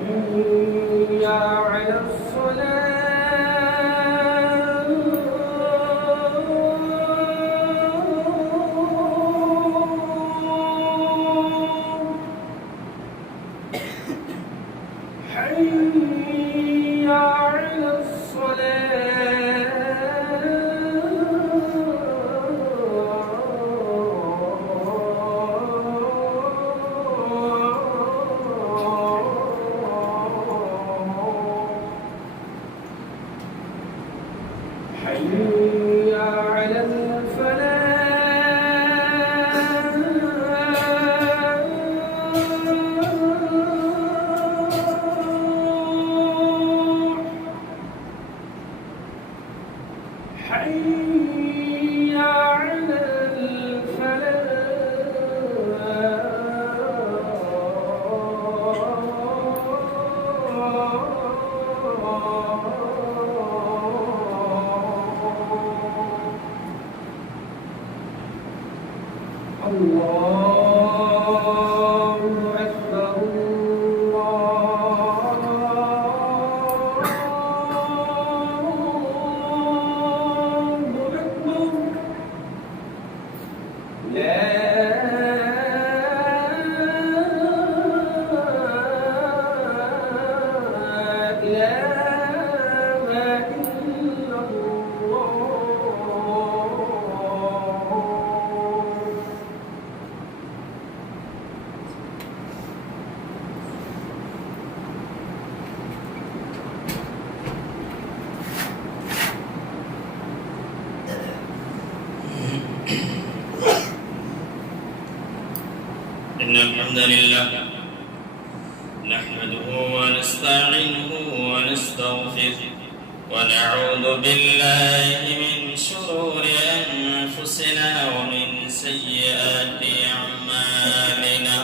حي على الصلاة حي على حي على الفلاح حي على الله أكبر الله أكبر لا إله إلا الله إن الحمد لله نحمده ونستعينه ونستغفره ونعوذ بالله من شرور أنفسنا ومن سيئات أعمالنا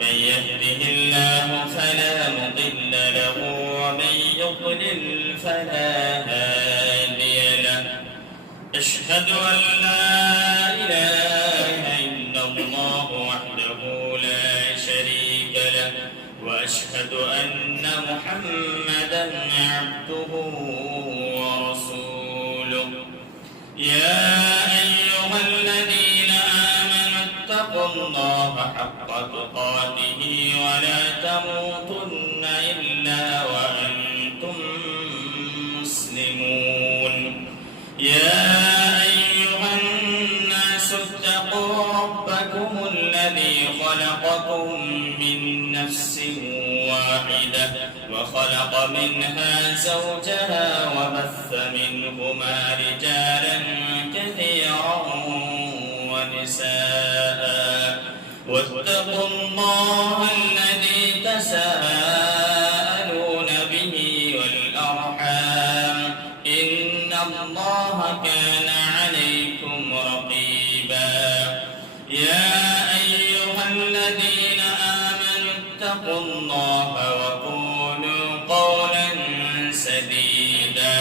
من يهده الله فلا مضل له ومن يضلل فلا هادي له أشهد أن لا إله إلا الله وحده لا شريك له وأشهد أن محمدا عبده ورسوله يا أيها الذين آمنوا اتقوا الله حق تقاته ولا تموتن إلا وأنتم مسلمون يا أيها الناس اتقوا ربكم الذي خلقكم من نفس واحدة وخلق منها زوجها وبث منهما رجالا كثيرا ونساء واتقوا الله الذي تساءلون به والأرحام إن الله كان عليكم رقيبا يا أيها الذين آمنوا اتقوا الله وقولوا قولا سديدا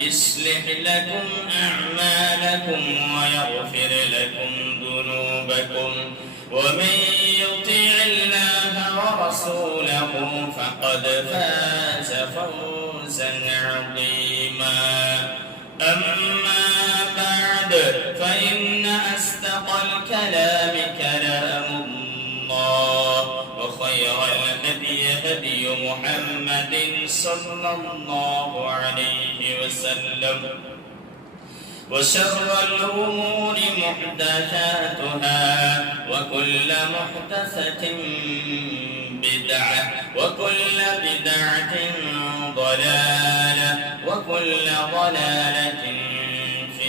يصلح لكم أعمالكم ويغفر لكم ذنوبكم ومن يطيع الله ورسوله فقد فاز فوزا عظيما أما بعد فإن أصدق الكلام كلام الله وخير الهدي هدي محمد صلى الله عليه وسلم وشر الأمور محدثاتها وكل محدثة بدعة وكل بدعة ضلالة وكل ضلالة في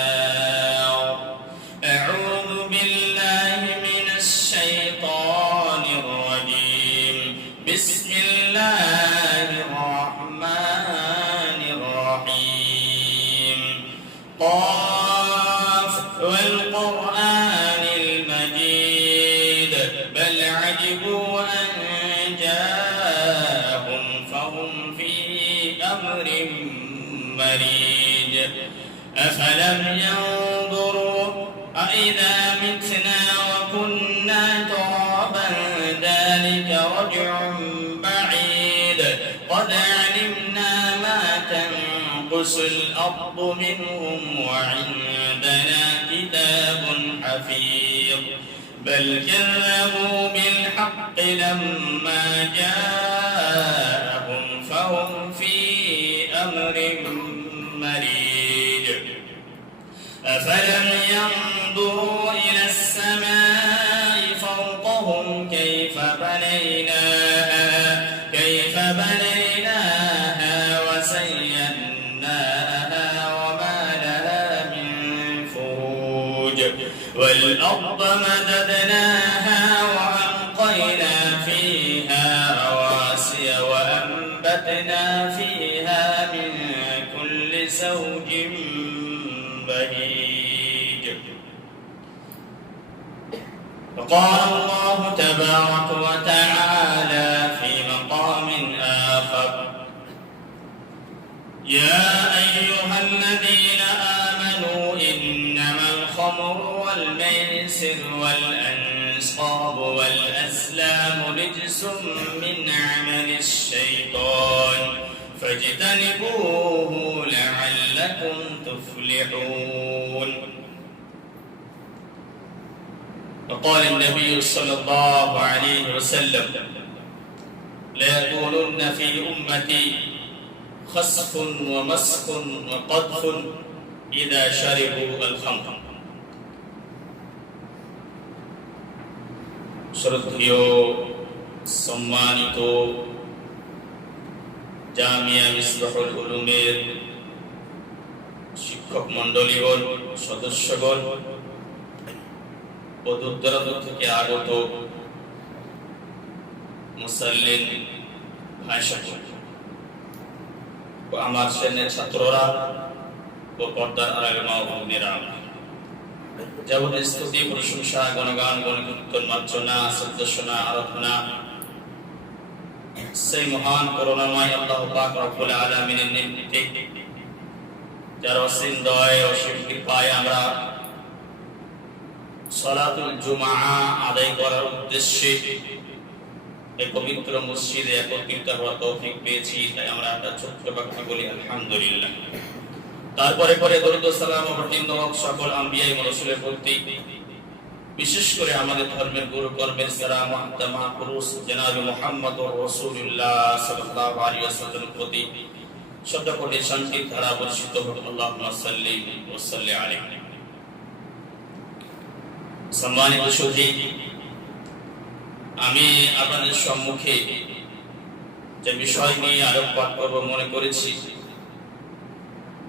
النار أعوذ بالله من الشيطان الرجيم بسم الله الرحمن الرحيم قاف والقرآن المجيد بل عجبوا أن جاءهم فهم في أمر مريج أفلم ينظروا أإذا متنا وكنا ترابا ذلك رجع الأرض منهم وعندنا كتاب حفيظ بل كذبوا بالحق لما جاءهم فهم في أمر مريج أفلم ينظروا إلى السماء فوقهم كيف بنيناها وزيناها وما لها من فروج والأرض مددناها وألقينا فيها رواسي وأنبتنا فيها من كل زوج بهيج وقال الله تبارك وتعالى في مقام آخر يا أيها الذين آمنوا إنما الخمر والميسر والأنصاب والأزلام رجس من عمل الشيطان فاجتنبوه لعلكم تفلحون وقال النبي صلى الله عليه وسلم ليكونن في أمتي خسف ومسخ وقذف إذا شربوا الخمر শ্রদ্ধেয় সম্মানিত জামিয়া মিসবাহুল উলুমের শিক্ষক মণ্ডলীগণ সদস্যগণ ও দূর থেকে আগত মুসল্লিন ভাই ও আমার শ্রেণীর ছাত্ররা ও পর্দার আড়ালে মা ও বোনেরা যাবতীয় স্তুতি প্রশংসা গণগান গণকীর্তন মার্জনা শ্রদ্ধা আরাধনা সেই মহান করুণাময় আল্লাহ পাক রব্বুল আলামিনের নিমিত্তে যার অসীম দয়া ও কৃপায় আমরা সালাতুল জুমআ আদায় করার উদ্দেশ্যে এই পবিত্র মসজিদে একত্রিত হওয়ার তৌফিক পেয়েছি তাই আমরা একটা ছোট্ট বাক্যে বলি আলহামদুলিল্লাহ তারপরে দরুদ ও সালাম ও বর্ণিত হোক সকল আম্বিয়া ও রাসূলের প্রতি বিশেষ করে আমাদের ধর্মের গুরু কর্মের সেরা মুহতামা পুরুষ জনাব মুহাম্মদুর রাসূলুল্লাহ সাল্লাল্লাহু আলাইহি ওয়াসাল্লামের প্রতি শতকোটি শান্তির ধারা বর্ষিত হোক আল্লাহুম্মা সাল্লি ওয়া সাল্লি আলাইহি সম্মানিত সুধী আমি আপনাদের সম্মুখে যে বিষয় নিয়ে আলোকপাত করব মনে করেছি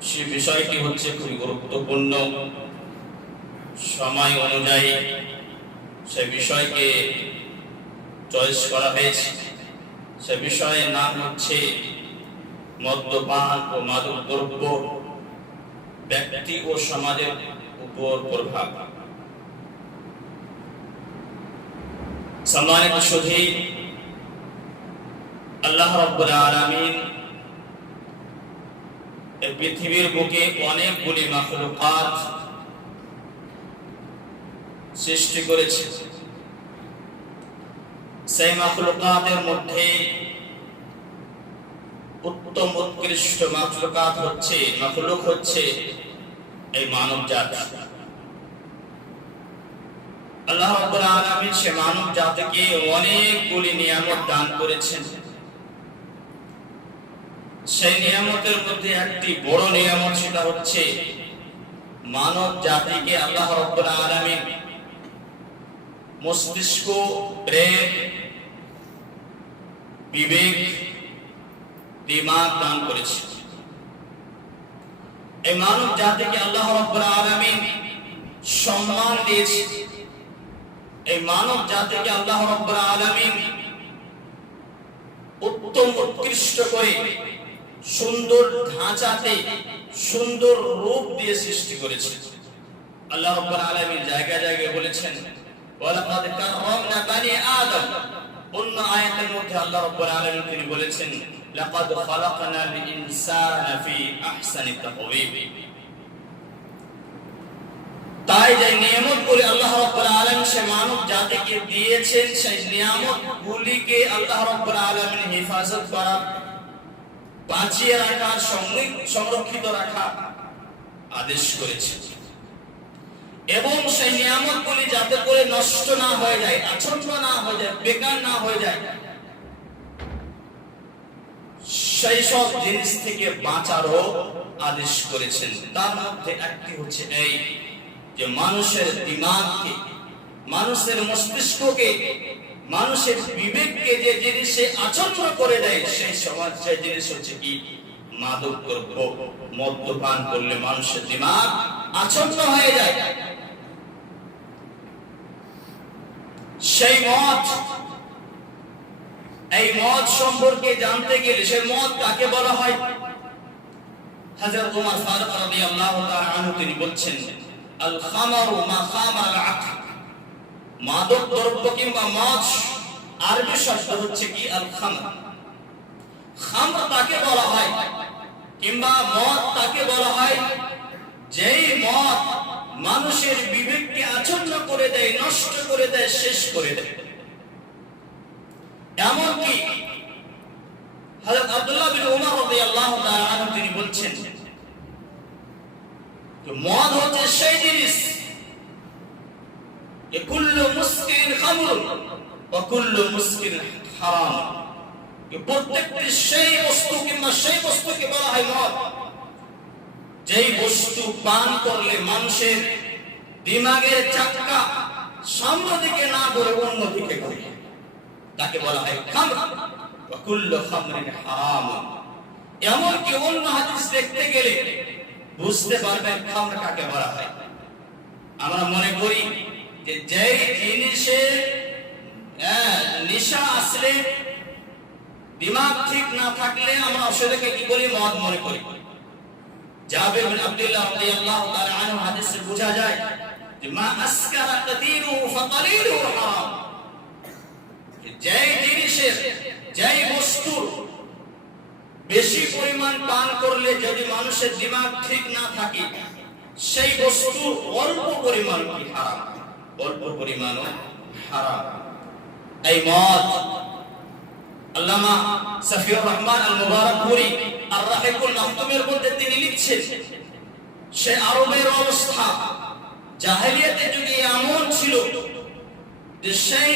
সেই বিষয়টি হচ্ছে খুবই গুরুত্বপূর্ণ সময় অনুযায়ী সেই বিষয়কে চয়েস করা হয়েছে সে বিষয়ের নাম হচ্ছে মদ্যপান ও মাদক দ্রব্য ব্যক্তি ও সমাজের উপর প্রভাব সম্মানিত সুধী আল্লাহ রাব্বুল আলামিন এই পৃথিবীর বুকে অনেকগুলি মাখলুকাত সৃষ্টি করেছে সেই মাখলুকাতের মধ্যে উত্তম উৎকৃষ্ট মাখলুকাত হচ্ছে এই মানব জাতি আল্লাহ রাব্বুল আলামিন সে মানব জাতিকে অনেকগুলি নিয়ামত দান করেছেন সেই নিয়ামতের মধ্যে একটি বড় নিয়ামত সেটা হচ্ছে মানব জাতিকে আল্লাহ রাব্বুল আলামিন মস্তিষ্ক ব্রেন বিবেক দিমাগ দান করেছে এই মানব জাতিকে আল্লাহ রাব্বুল আলামিন সম্মান দিয়েছে এই মানব জাতিকে আল্লাহ রাব্বুল আলামিন উত্তম উৎকৃষ্ট করে সুন্দর ঢাঁচাতে সুন্দর রূপ দিয়ে সৃষ্টি করেছে আল্লাহ রাব্বুল আলামিন জায়গায় জায়গায় বলেছেন ওয়ালাকাদ কাররামনা বানি আদম অন্য আয়াতের মধ্যে আল্লাহ রাব্বুল আলামিন তিনি বলেছেন লাকাদ খালাকনাল ইনসানা ফি আহসানি তাকওয়িম তাই যে নিয়ামতগুলি আল্লাহ রাব্বুল আলামিন সে মানব জাতিকে দিয়েছেন সেই নিয়ামতগুলিকে আল্লাহ রাব্বুল আলামিন হেফাজত করা বাঁচিয়ে রাখা, সংরক্ষিত রাখা আদেশ করেছে, এবং সেই নিয়ামতগুলি যাতে করে নষ্ট না হয়ে যায়, আচ্ছন্ন না হয়ে যায়, বেকার না হয়ে যায়, সেই সব জিনিস থেকে বাঁচারও আদেশ করেছেন। তার মধ্যে একটি হচ্ছে এই যে মানুষের দিমাগকে, মানুষের মস্তিষ্ককে, মানুষের বিবেককে যে জিনিসে আচ্ছন্ন করে দেয়, সেই সমাজ সেই জিনিস হচ্ছে কি মাদক দ্রব্য। মদ্যপান করলে মানুষের দিমাগ আচ্ছন্ন হয়ে যায়। সেই মদ, এই মদ সম্পর্কে জানতে গেলে সেই মদ কাকে বলা হয়, হযরত ওমর ফারুক রাদিয়াল্লাহু তাআলা আনহু তিনি বলছেন, আল খামারু মা খামার আল আকল। মাদক দ্রব্য কিংবা মদ আরবি শব্দ হচ্ছে কি আল খামর। খামর তাকে বলা হয় কিংবা মদ তাকে বলা হয় যেই মদ মানুষের বিবেককে আচ্ছন্ন করে দেয়, নষ্ট করে দেয়, শেষ করে দেয়। এমনকি হযরত আব্দুল্লাহ বিন উমর রাদিয়াল্লাহু তাআলা আনহু তিনি বলছেন যে মদ হচ্ছে সেই জিনিস, কুল্লু মুসকিরিন খামর ওয়া কুল্লু মুসকিরিন হারাম। প্রত্যেকটি সেই বস্তু কিংবা সেই বস্তুকে বলা হয় মদ যেই বস্তু পান করলে মানুষের দিমাগের চাকা সামনের দিকে না ঘুরে অন্যদিকে ঘুরে, তাকে বলা হয় খামর। ওয়া কুল্লু খামরিন হারাম। এমনকি অন্য হাদিস দেখতে গেলে বুঝতে পারবেন খামর কাকে বলা হয়। আমরা মনে করি যে যেই জিনিসে নেশা আসলে, দিমাগ ঠিক না থাকলে আমরা সেটাকে কি বলি, মদ মনে করি। জাবের বিন আব্দুল্লাহ রাদিয়াল্লাহু তাআলা আনহু হাদিসে বোঝা যায় যে মা আসকারা কাসীরুহু ফাকালিলুহু হারাম। যেই জিনিসের, যেই বস্তুর বেশি পরিমাণ পান করলে যদি মানুষের দিমাগ ঠিক না থাকে, সেই বস্তু অল্প পরিমাণ কি হারাম, অল্প পরিমাণও হারাম। এই মদ আল্লামা সাফিউর রহমান আল মুবারাকপুরি আর রাহিকুল মাহতুমের মধ্যে তিনি লিখছেন, সে আরবের অবস্থা জাহেলিয়াতের যুগে এমন ছিল যে সেই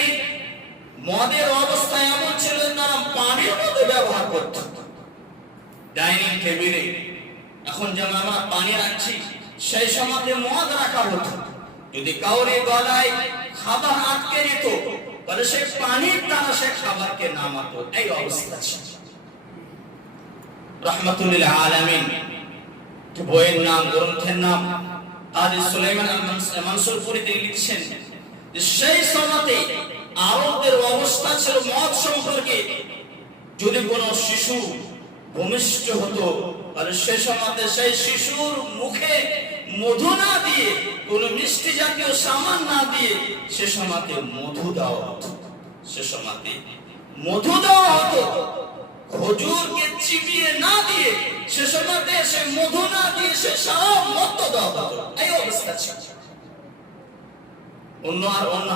মদের অবস্থা এমন ছিল তারা পানির মতো ব্যবহার করত। ডাইনিং টেবিলে এখন যেমন আমরা পানি রাখছি, সেই সময় মদ রাখা হতো। যদি কাউরে গলায় খাবার আটকে যেত তাহলে সে পানির দ্বারা সে খাবারকে নামাতো। এই অবস্থা ছিল। রাহমাতুল লিল আলামিন বইয়ের নাম, গ্রন্থের নাম কাজী সুলাইমান আল মানসুরপুরি তিনি লিখছেন যে সেই সময়তে আরবদের অবস্থা ছিল মদ সম্পর্কে, যদি কোনো শিশু ভূমিষ্ঠ হতো তাহলে সে সময়তে সেই শিশুর মুখে মধু না দিয়ে, কোনো মিষ্টি জাতীয় সামান না দিয়ে সে সময়তে মধু দেওয়া হতো। সে সময়তে মধু দেওয়া হতো। খজুরকে চিবিয়ে না দিয়ে সে সময়তে সে মধু না দিয়ে সে সারা মদ দেওয়া হতো। এই অবস্থা ছিল। অন্য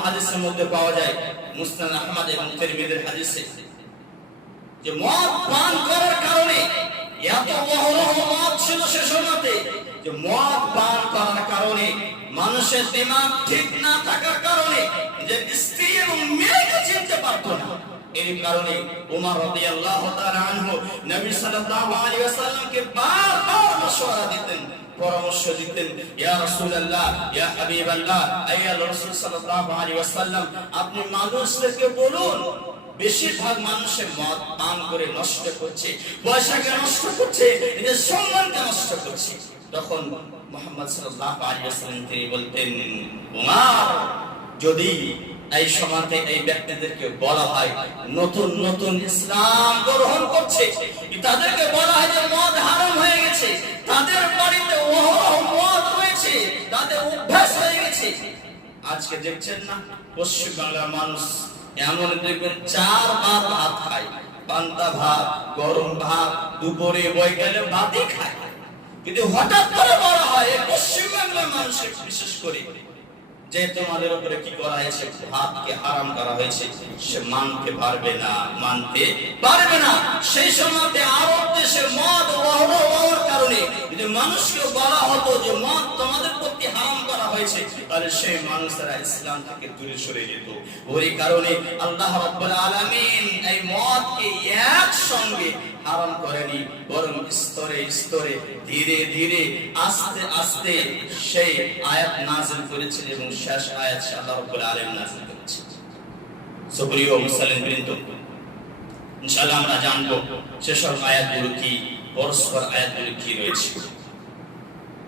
হাদিসের মধ্যে পাওয়া যায় মুসনাদ আহমদ এবং তিরমিজির হাদিসে যে মদ পান করার কারণে এত অহরহ মদ ছিল সে সময়তে, যে মদ পান করার কারণে মানুষের দিমাগ ঠিক না থাকার কারণে যে স্ত্রী এবং মেয়েকে চিনতে পারত না। এই কারণে ওমর রাদিয়াল্লাহু তাআলা আনহু নবী সাল্লাল্লাহু আলাইহি ওয়াসাল্লামকে বারবার মাশওয়ারা দিতেন, পরামর্শ দিতেন, ইয়া রাসূলুল্লাহ, ইয়া হাবিবাল্লাহ, আইয়া রাসূল সাল্লাল্লাহু আলাইহি ওয়াসাল্লাম, আপনি মানুষদেরকে বলুন বেশিরভাগ মানুষের মদ পান করে নষ্ট করছে, পয়সাকে নষ্ট করছে, নিজের সম্মানকে নষ্ট করছে। তখন মুহাম্মদ সাল্লাল্লাহু আলাইহি ওয়াসাল্লাম তিনি বলতেন, ওমর, যদি এই সমাজে এই ব্যক্তিদেরকে বলা হয় নতুন নতুন ইসলাম গ্রহণ করছে, তাদেরকে বলা হয় যে মদ হারাম হয়ে গেছে, তাদের বাড়িতে অহরহ মদ রয়েছে, তাদের অভ্যাস হয়ে গেছে। আজকে দেখছেন না পশ্চিম বাংলার মানুষ এমন দেখবেন 4 বার ভাত খায়, পান্তা ভাত, গরম ভাত, দুপুরে বৈকালে ভাতই খায়। কিন্তু হঠাৎ করে বলা হয় পশ্চিম বাংলার মানুষের বিশেষ করে যে তোমাদের উপরে কি করা হয়েছে, ভাতকে হারাম করা হয়েছে, সে মানতে পারবে না, মানতে পারবে না। সেই সময়তে আরব দেশে মদ হওয়ার কারণে যদি মানুষকে বলা হতো যে মদ তোমাদের প্রতি হারাম করা হয়েছে, তাহলে সেই মানুষরা ইসলাম থেকে দূরে সরে যেত। ওই কারণে আল্লাহ রাব্বুল আলামিন এই মদকে একসঙ্গে হারাম করেনি, বরং স্তরে স্তরে ধীরে ধীরে আস্তে আস্তে সেই আয়াত নাযিল করেছেন এবং শেষ আয়াত আল্লাহ রাব্বুল আলামিন নাযিল করেছেন। সুপ্রিয় মুসলিমবৃন্দ, ইনশাআল্লাহ আমরা জানবো সেসব আয়াতগুলো কি, পরস্পর আয়াতগুলো কি রয়েছে।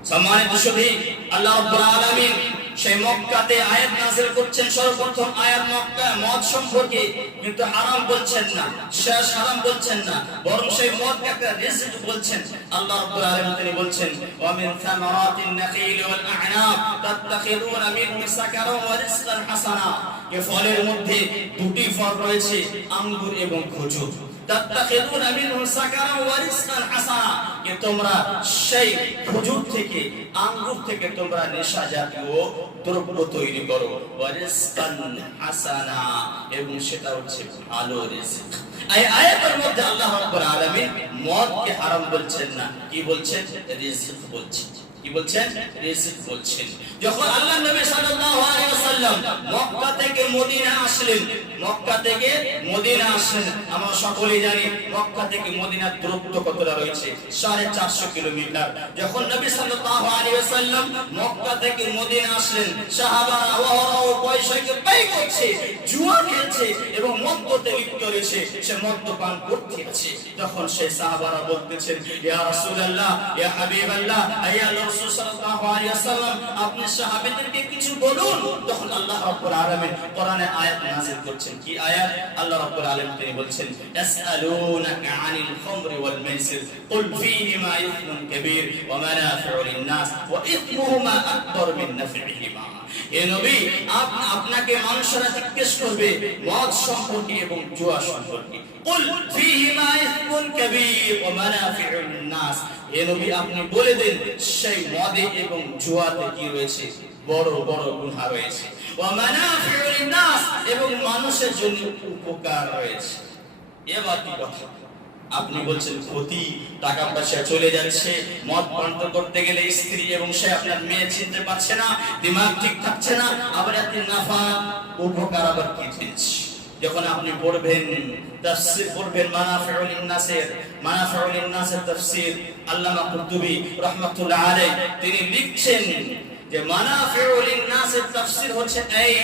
সম্মানিত সুধী, আল্লাহ রাব্বুল আলামিন সেই মক্কাতে আয়াত নাযিল করছেন। সর্বপ্রথম আয়াত মক্কা মদ সম্পর্কে, কিন্তু হারাম বলছেন না, শেষ হারাম বলছেন না, বরং সেই মদকে একটা রিজক বলছেন। আল্লাহ রাব্বুল আলামিন তিনি বলছেন, ওয়া মিন সামারাতিন নাখিল ওয়াল আ'নাব তাত্তাখিযুনা মিনহু সাকারা ওয়া রিজকান হাসানা। এই ফলের মধ্যে দুটি ফল রয়েছে, আঙ্গুর এবং খেজুর। তাত্তাখিযুনা মিনহু সাকারা ওয়া রিজকান হাসানা, যে তোমরা সেই খেজুর থেকে, আঙ্গুর থেকে তোমরা নেশা জাতীয় দ্রব্য তৈরি করো, ওয়া রিজকান হাসানা, এবং সেটা হচ্ছে ভালো রিজক। এই আয়াতের মধ্যে আল্লাহ রাব্বুল আলামিন মদকে হারাম বলছেন না, কি বলছেন? রিজক বলছেন। কি বলছেন? রিজক বলছেন। যখন আল্লাহ নবী সাল্লাল্লাহু আলাইহি ওয়াসাল্লাম মক্কা থেকে মদিনা আসলেন, মক্কা থেকে মদিনা আসলেন, আমরা সকলেই জানি মক্কা থেকে মদিনার দূরত্ব কতটা রয়েছে, 450 কিলোমিটার। যখন নবী সাল্লাল্লাহু আলাইহি ওয়াসাল্লাম মক্কা থেকে মদিনা আসলেন, সাহাবারা ওহরাও পয়সাকে ব্যয় করছে, জুয়া খেলছে এবং মদ্যতে লিপ্ত রয়েছে, সে মদ্যপান করছে। তখন সেই সাহাবারা বলতেছেন, ইয়া রাসূলুল্লাহ, ইয়া হাবিবাল্লাহ, ইয়া রাসূল সাল্লাল্লাহু আলাইহি ওয়াসাল্লাম, আপনি সাহাবীদেরকে কিছু বলুন। তখন আল্লাহ রাব্বুল আলামিন কোরআনে আয়াত নাযিল করছেন। কি আয়াত? আল্লাহ রাব্বুল আলামিন তিনি বলছেন, ইয়াসআলুনাকা আনিল খামরি ওয়াল মাইসির কুল ফীহিমা ইসমুন কাবীর ওয়া মানাফিউ লিন-নাস ওয়া ইসমুহুমা আকবার মিন নাফইহিমা। হে নবী, আপনাকে মানুষরা জিজ্ঞেস করবে মদ সম্পর্কে এবং জুয়া সম্পর্কে। কুল ফীহিমা ইসমুন কাবীর ওয়া মানাফিউ লিন-নাস, হে নবী আপনি বলে দেন সেই মদে এবং জুয়াতে কি রয়েছে? বড় বড় গুনাহ রয়েছে। ওয়া মানাফিউ লিন-নাস, এবং মানুষের জন্য উপকার রয়েছে। এবার কি কথা? আপনি বলছেন ক্ষতি, টাকা পয়সা চলে যাচ্ছে, মদ পান করতে গেলে স্ত্রী এবং সে আপনার মেয়ে চিনতে পারছে না, দিমাগ ঠিক থাকছে না, আবার আপনি নাফা, উপকার আবার কি দিচ্ছে? যখন আপনি পড়বেন তাফসীর, পড়বেন মানাফিউ লিন-নাসের তাফসীর, আল্লামা কুরতুবী রাহমাতুল্লাহ আলাইহি তিনি লিখছেন যে মানাফিউ লিন-নাসের তাফসীর হচ্ছে এই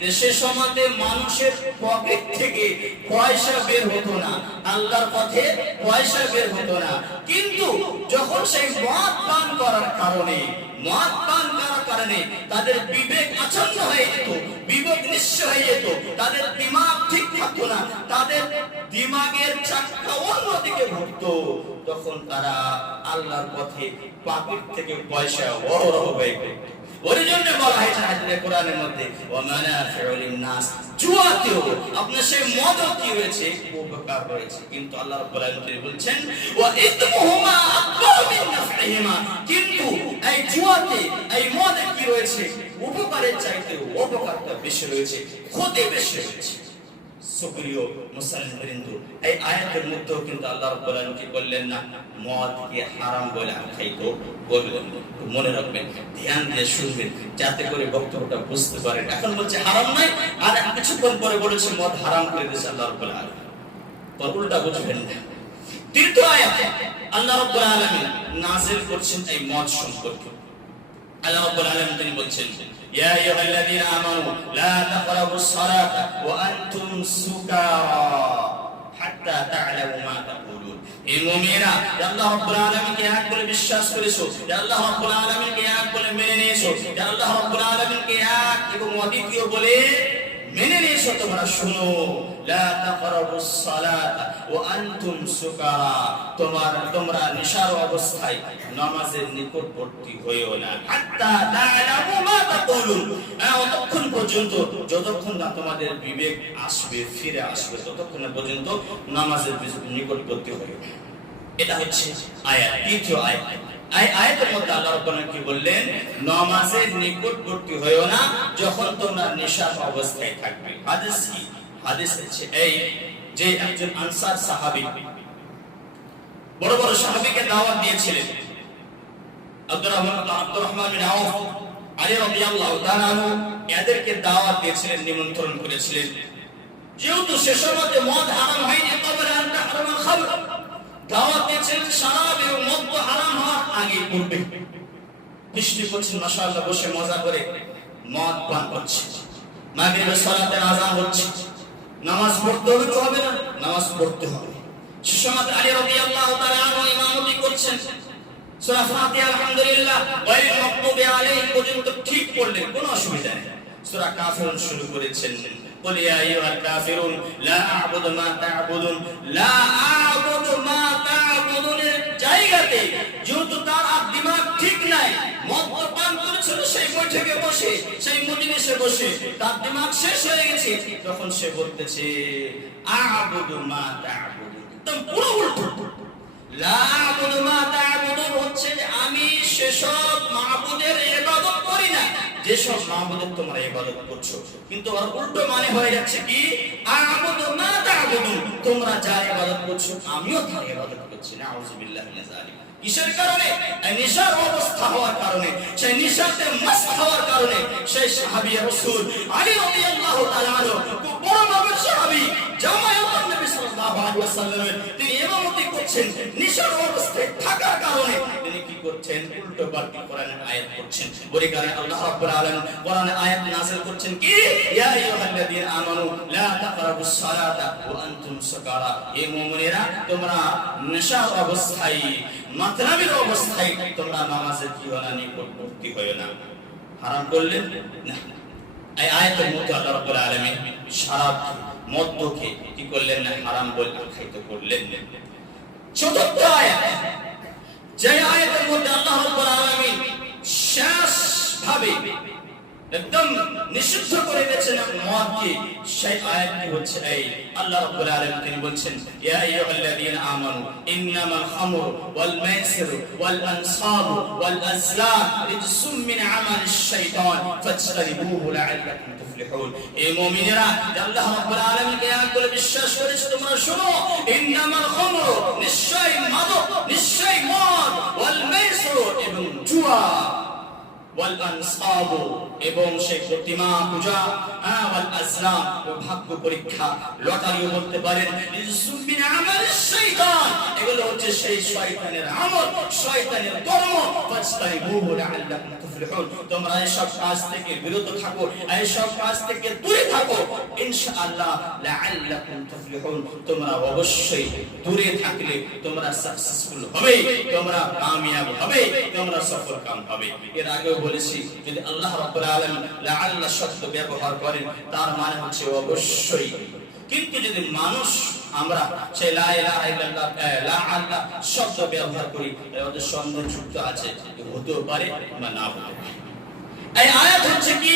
যে সে সময়তে মানুষের পকেট থেকে পয়সা বের হতো না, আল্লাহর পথে পয়সা বের হতো না, কিন্তু যখন সেই মদ পান করার কারণে তাদের বিবেক আচ্ছন্ন হয়ে যেত, বিবেক নিঃস্ব হয়ে যেত, তাদের দিমাগ ঠিক থাকতো না, তাদের দিমাগের চাকা অন্যদিকে ঘুরতো, তখন তারা আল্লাহর পথে পকেট থেকে পয়সা অহরহ হয়ে যেত। ওই জন্য বলা হয়েছে হাদিসে কোরআনের মধ্যে, ওয়া মানাফিউ লিন-নাস, জুয়াতেও আপনার সেই মদও কি রয়েছে? উপকার রয়েছে। কিন্তু আল্লাহ রাব্বুল আলামিন বলছেন, ওয়া ইতমুহুমা আকবার মিন নাফইহিমা, কিন্তু এই জুয়াতে, এই মদে কি রয়েছে? উপকারের চাইতে অপকারটা বেশি রয়েছে, ক্ষতি বেশি রয়েছে। সুপ্রিয় মুসলিমবৃন্দ, এই আয়াতের মধ্যেও কিন্তু আল্লাহ রাব্বুল আলামিন কি বললেন না? মদকে হারাম বলে আখ্যায়িত করলেন। মনে রাখবেন, ধ্যান দিয়ে শুনবেন, যাতে করে বক্তব্যটা বুঝতে পারেন। এখন বলছে হারাম নাই, আর কিছুক্ষণ পরে বলেছে মদ হারাম করে দিয়েছে আল্লাহ রাব্বুল আলামিন, তো উল্টা বুঝবেন না। তৃতীয় আয়াত আল্লাহ রাব্বুল আলামিন নাযিল করছেন এই মদ সম্পর্কে। আল্লাহ রাব্বুল আলামিন তিনি বলছেন, ইয়া আইয়ুহাল্লাযীনা আমানু লা তাকরাবুস সালাতা ওয়া আনতুম সুকারা হাত্তা তা'লামু মা তাকুলুন। হে মুমিনা, আল্লাহ রাব্বুল আলামিনকে এক বলে বিশ্বাস করেছো, আল্লাহ রাব্বুল আলামিনকে এক বলে মেনে নিয়েছো, আল্লাহ রাব্বুল আলামিনকে এক এবং অদ্বিতীয় বলে মেনে নিয়েছো, তোমরা শুনো, লা তাকরাবুস সালাতা ওয়া আনতুম সুকারা, তোমরা নেশার অবস্থায় নামাজের নিকটবর্তী হইও না, হাত্তা তা'লামু মা তাকুলুন, ততক্ষণ পর্যন্ত যতক্ষণ না তোমাদের বিবেক আসবে, ফিরে আসবে, ততক্ষণ পর্যন্ত নামাজের নিকটবর্তী হইও না। এটা হচ্ছে আয়াত, তৃতীয় আয়াত। এই আয়াতের মধ্যে আল্লাহ রাব্বুল আলামিন কি বললেন, নামাজের নিকটবর্তী হয়ো না যখন তোমরা নেশা অবস্থায় থাকবে। হাদিস কি? হাদিস হচ্ছে এই যে একজন আনসার সাহাবী বড় বড় সাহাবীকে দাওয়াত দিয়েছিলেন। আব্দুর রহমান বিন আউফ, আলী রাদিয়াল্লাহু তাআলা আনহু এদেরকে দাওয়াত দিয়েছিলেন, নিমন্ত্রণ করেছিলেন। যেহেতু সে সময়তে মদ হারাম হয়নি, কবরে আনতা হারামাল খামর, দাওয়াত দিয়েছিলেন শরাব এবং মদ হারাম হওয়ার আগে পূর্বে। বৃষ্টি পড়ছে, মাশাআল্লাহ বসে মজা করে মদ পান করছে। মাগরিবের সালাতের আযান হচ্ছে, নামাজ পড়তে হবে তো হবে না, নামাজ পড়তে হবে। সে সময়তে আলী রাদিয়াল্লাহু তাআলা আনহু ইমামতি করছেন। সূরা ফাতিহা আলহামদুলিল্লাহ গায়রুল মাগদুবি আলাইহিম পর্যন্ত ঠিক পড়লেন, কোনো অসুবিধা নেই। সূরা কাফিরুন শুরু করেছেন, কুল ইয়া আইয়ুহাল কাফিরুন লা আ'বুদু মা তা'বুদুন, লা আ'বুদু মা তা'বুদুন এর জায়গাতে যেহেতু তার আর দিমাগ ঠিক নাই, মদ পান করেছিল সেই বৈঠকে বসে, সেই মজলিসে বসে তার দিমাগ শেষ হয়ে গেছে, তখন সে বলতেছে আ'বুদু মা তা'বুদুন। একদম পুরো উল্টো। লা আ'বুদু মা তা'বুদুন হচ্ছে যে আমি সেসব মাবুদের ইবাদত করি না যেসব মাবুদের তোমরা ইবাদত করছো, কিন্তু আর উল্টো মানে হয়ে যাচ্ছে কি আ'বুদু মা তা'বুদুন, তোমরা যার ইবাদত করছো আমিও তার ইবাদত করছি। নাউযুবিল্লাহি মিন যালিক। কিসের কারণে? এই নেশার অবস্থা হওয়ার কারণে, সেই নেশাতে মাস্ত হওয়ার কারণে সেই সাহাবী রাসূল আলী রাদিয়াল্লাহু তাআলা আনহু খুব বড় মাপের সাহাবী, জামায়াতুন নবী সাল্লাল্লাহু আলাইহি ওয়াসাল্লামের তিনি ইমামতি করছেন। নেশার অবস্থায় থাকার কারণে তিনি কি করছেন? উল্টো পাল্টা কোরআনের আয়াত পড়ছেন। বলে কারণে আল্লাহ রাব্বুল আলামিন কোরআনের আয়াত নাযিল করছেন কি ইয়া আইয়ুহাল্লাযীনা আমানু লা তাকরাবুস সালাতা ওয়া আনতুম সুকারা, হে মুমিনেরা তোমরা নেশার অবস্থায়, মাতলামির অবস্থায় তোমরা নামাজে কি হয় না, নিকটবর্তী হয় না। হারাম করলেন না। এই আয়াতের মধ্যে আল্লাহ রাব্বুল আলামিন শরাব মদকে কি করলেন না, হারাম বলে আখ্যায়িত করলেন। চতুর্থ আয়াত, যে আয়াতের মধ্যে আল্লাহ রাব্বুল আলামিন শেষ ভাবে একদম নিষিদ্ধ করে দিয়েছেন মদকে, সেই আয়াতটি হচ্ছে এই আল্লাহ রাব্বুল আলামিন তিনি বলছেন ইয়া আইয়ুহাল্লাযীনা আমানু ইন্নামাল খামরু ওয়াল মাইসিরু ওয়াল আনসাবু ওয়াল আজলাম রিজসুম মিন আমালিশ শাইতান ফাজতানিবুহু লাআল্লাকুম তুফলিহুন। হে মুমিনেরা, আল্লাহ রাব্বুল আলামিনকে এক করে বিশ্বাস করেছো তোমরা শোনো, ইন্নামাল খামরু নিশ্চয় মাদক, নিশ্চয় মদ, ওয়াল মাইসিরু এবং জুয়া, ওয়াল আনসাবু এবং সেই প্রতিমা পূজা, ওয়াল আজলাম ভাগ্য পরীক্ষা, লটারিও বলতে পারেন, রিজসুম মিন আমালিশ শাইতান, এগুলো হচ্ছে সেই শয়তানের আমল, শয়তানের কর্ম। ফাজতানিবুহু লাআল্লাকুম তুফলিহুন, তোমরা এসব কাজ থেকে বিরত থাকো, এসব কাজ থেকে দূরে থাকো, ইনশাআল্লাহ লাআল্লাকুম তুফলিহুন, তোমরা অবশ্যই দূরে থাকলে তোমরা সাকসেসফুল হবে, তোমরা কামিয়াব হবে, তোমরা সফলকাম হবে। এর আগেও বলেছি যদি আল্লাহ রাব্বুল আলামিন লাআল্লাহ শব্দ ব্যবহার করেন তার মানে হচ্ছে অবশ্যই। কিন্তু যদি মানুষ আমরা সেই লা ইলাহা ইল্লাল্লাহ লাআল্লাহ শব্দ ব্যবহার করি, ওদের সন্দেহ যুক্ত আছে, হতেও পারে বা না হতে পারে। এই আয়াত হচ্ছে কি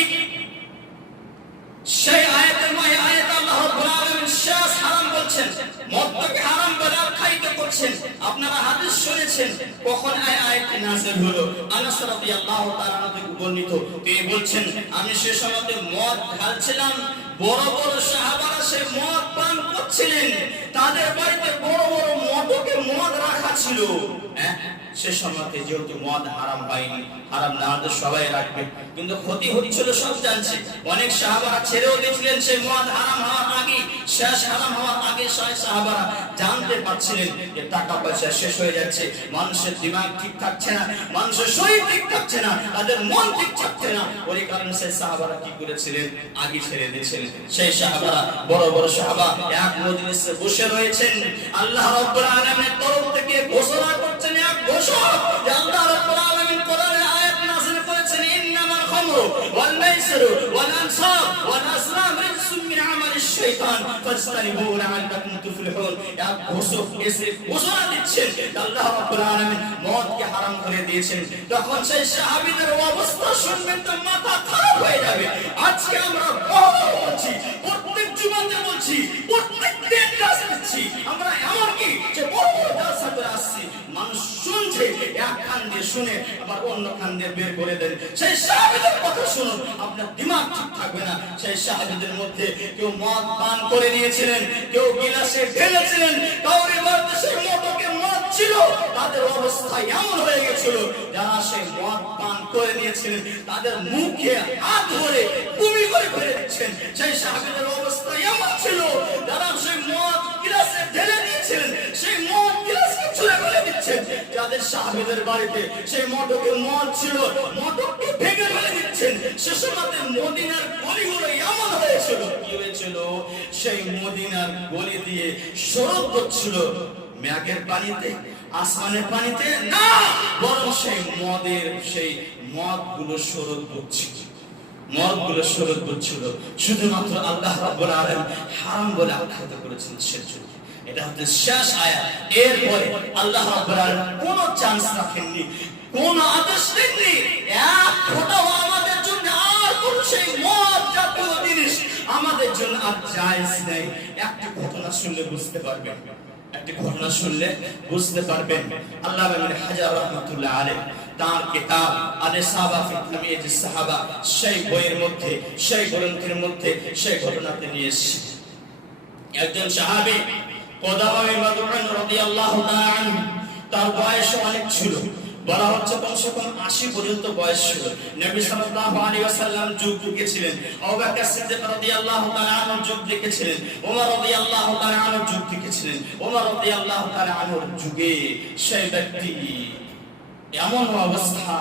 সেই আয়াতের মধ্যে আয়াত আল্লাহ রাব্বুল আলামিন শেষ হারাম বলছেন, মদকে হারাম বলে আখ্যায়িত করছেন। আপনারা হাদিস শুনেছেন কখন এই আয়াতটি নাযিল হলো। আনাস রাদিয়াল্লাহু তাআলা থেকে বর্ণিত, তিনি বলছেন আমি সে সময়তে মদ ঢালছিলাম, বড় বড় সাহাবারা সে মদ পান করছিলেন, তাদের বাড়িতে বড় বড় মদকে মদ রাখা ছিল। সে সময়তে যেহেতু মদ হারাম হয়নি, হারাম না হলে সবাই রাখবে, কিন্তু ক্ষতি হচ্ছিল সব জানছে। অনেক সাহাবারা ছেড়েও দিয়েছিলেন সেই মদ হারাম হওয়ার আগে, শেষ হারাম হওয়ার আগে সেই সাহাবারা জানতে পারছিলেন যে টাকা পয়সা শেষ হয়ে যাচ্ছে, মানুষের দিমাগ ঠিক থাকছে না, মানুষের শরীর ঠিক থাকছে না, তাদের মন ঠিক থাকছে না। ওই কারণে সেই সাহাবারা কি করেছিলেন, আগে ছেড়ে দিয়েছিলেন। সেই সাহাবারা বড় বড় সাহাবা এক মজলিসে বসে রয়েছেন, আল্লাহ রাব্বুল আলামিনের তরফ থেকে ঘোষণা করছেন, এক ঘোষণা যে আল্লাহ রাব্বুল আলামিন কোরআনে আয়াত নাযিল করেছেন ইন্নামাল খামরু ওয়াল মাইসিরু ওয়াল আনসাব ওয়াল আসলাম রিজসুম মিন আমালিশ শাইতান ফাজতানিবুহু লাআল্লাকুম তুফলিহুন। এক ঘোষণা দিচ্ছেন আল্লাহ রাব্বুল আলামিন মদকে হারাম করে দিয়েছেন। তখন সেই সাহাবীদের অবস্থা শুনবেন তো মাথা খারাপ হয়ে যাবে। আজকে আমরা বলছি, প্রত্যেক জুমাতে বলছি, প্রত্যেক দিন ক্লাস দিচ্ছি, আমরা এমন কি যে বড় বড় জালসা করে আসছি, মানুষ শুনছে, এক কান দিয়ে শুনে আবার অন্য কান দিয়ে বের করে দেন। সেই সাহাবীদের কথা শুনুন, আপনার দিমাগ ঠিক থাকবে না। সেই সাহাবীদের মধ্যে কেউ মদ পান করে নিয়েছিলেন, কেউ গিলাসে ঢেলেছিলেন, কাউরে বাতাসের মোটকে মদ ছিল। তাদের অবস্থা এমন হয়ে গেছিল, যারা সেই মদ পান করে নিয়েছিলেন তাদের মুখে হাত ধরে বমি করে ফেলে দিচ্ছেন। সেই সাহাবীদের অবস্থা এমন ছিল, যারা সেই মদ গিলাসে ঢেলে দিয়েছিলেন সেই মদ গিলাসকে ছুঁড়ে ফেলে দিচ্ছেন। যাদের সাহাবীদের বাড়িতে সেই মোটকে মদ ছিল, মোটককে ভেঙে ফেলে দিচ্ছেন। সে সময় মদিনার গলিগুলো এমন হয়েছিল, কি হয়েছিল, সেই মদিনার গলি দিয়ে স্রোত হচ্ছিল মেঘের পানিতে, আসমানের পানিতে না, বরং সেই মদগুলো স্রোত হচ্ছিল, মদগুলো স্রোত হচ্ছিল। শুধুমাত্র আল্লাহ রাব্বুল আলামিন হারাম বলে আখ্যায়িত করেছেন সেজন্য। এটা হচ্ছে শেষ আয়াত। এরপরে আল্লাহ রাব্বুল আলামিন কোনো চান্স রাখেননি, কোন আদেশ দেননি, এক ফোঁটাও আমাদের জন্য আর কোন সেই মদ জাতীয় জিনিস আমাদের জন্য আর জায়েজ নেই। একটা ঘটনা শুনলে বুঝতে পারবেন, একটি ঘটনা শুনলে বুঝতে পারবেন। আল্লামা ইবনে হাজার রাহমাতুল্লাহ আলাইহি তার কিতাব আন-নিসাবা ফি তাময়িজ সাহাবা সেই বইয়ের মধ্যে, সেই গ্রন্থের মধ্যে সেই ঘটনাটি নিয়ে এসেছে। একজন সাহাবী কুদামা বিন মাদউন রাদিয়াল্লাহু তাআলা আনহু, তার বয়স অনেক ছিল, বলা হচ্ছে কমসে কম 80 পর্যন্ত বয়স ছিল। নবী সাল্লাল্লাহু আলাইহি ওয়াসাল্লাম যুগ দেখেছিলেন, আবু বকর সিদ্দিক রাদিয়াল্লাহু তাআলা আনহু যুগ দেখেছিলেন, ওমর রাদিয়াল্লাহু তাআলা আনহু যুগ দেখেছিলেন। ওমর রাদিয়াল্লাহু তাআলা আনহুর যুগে সেই ব্যক্তি এমন অবস্থা,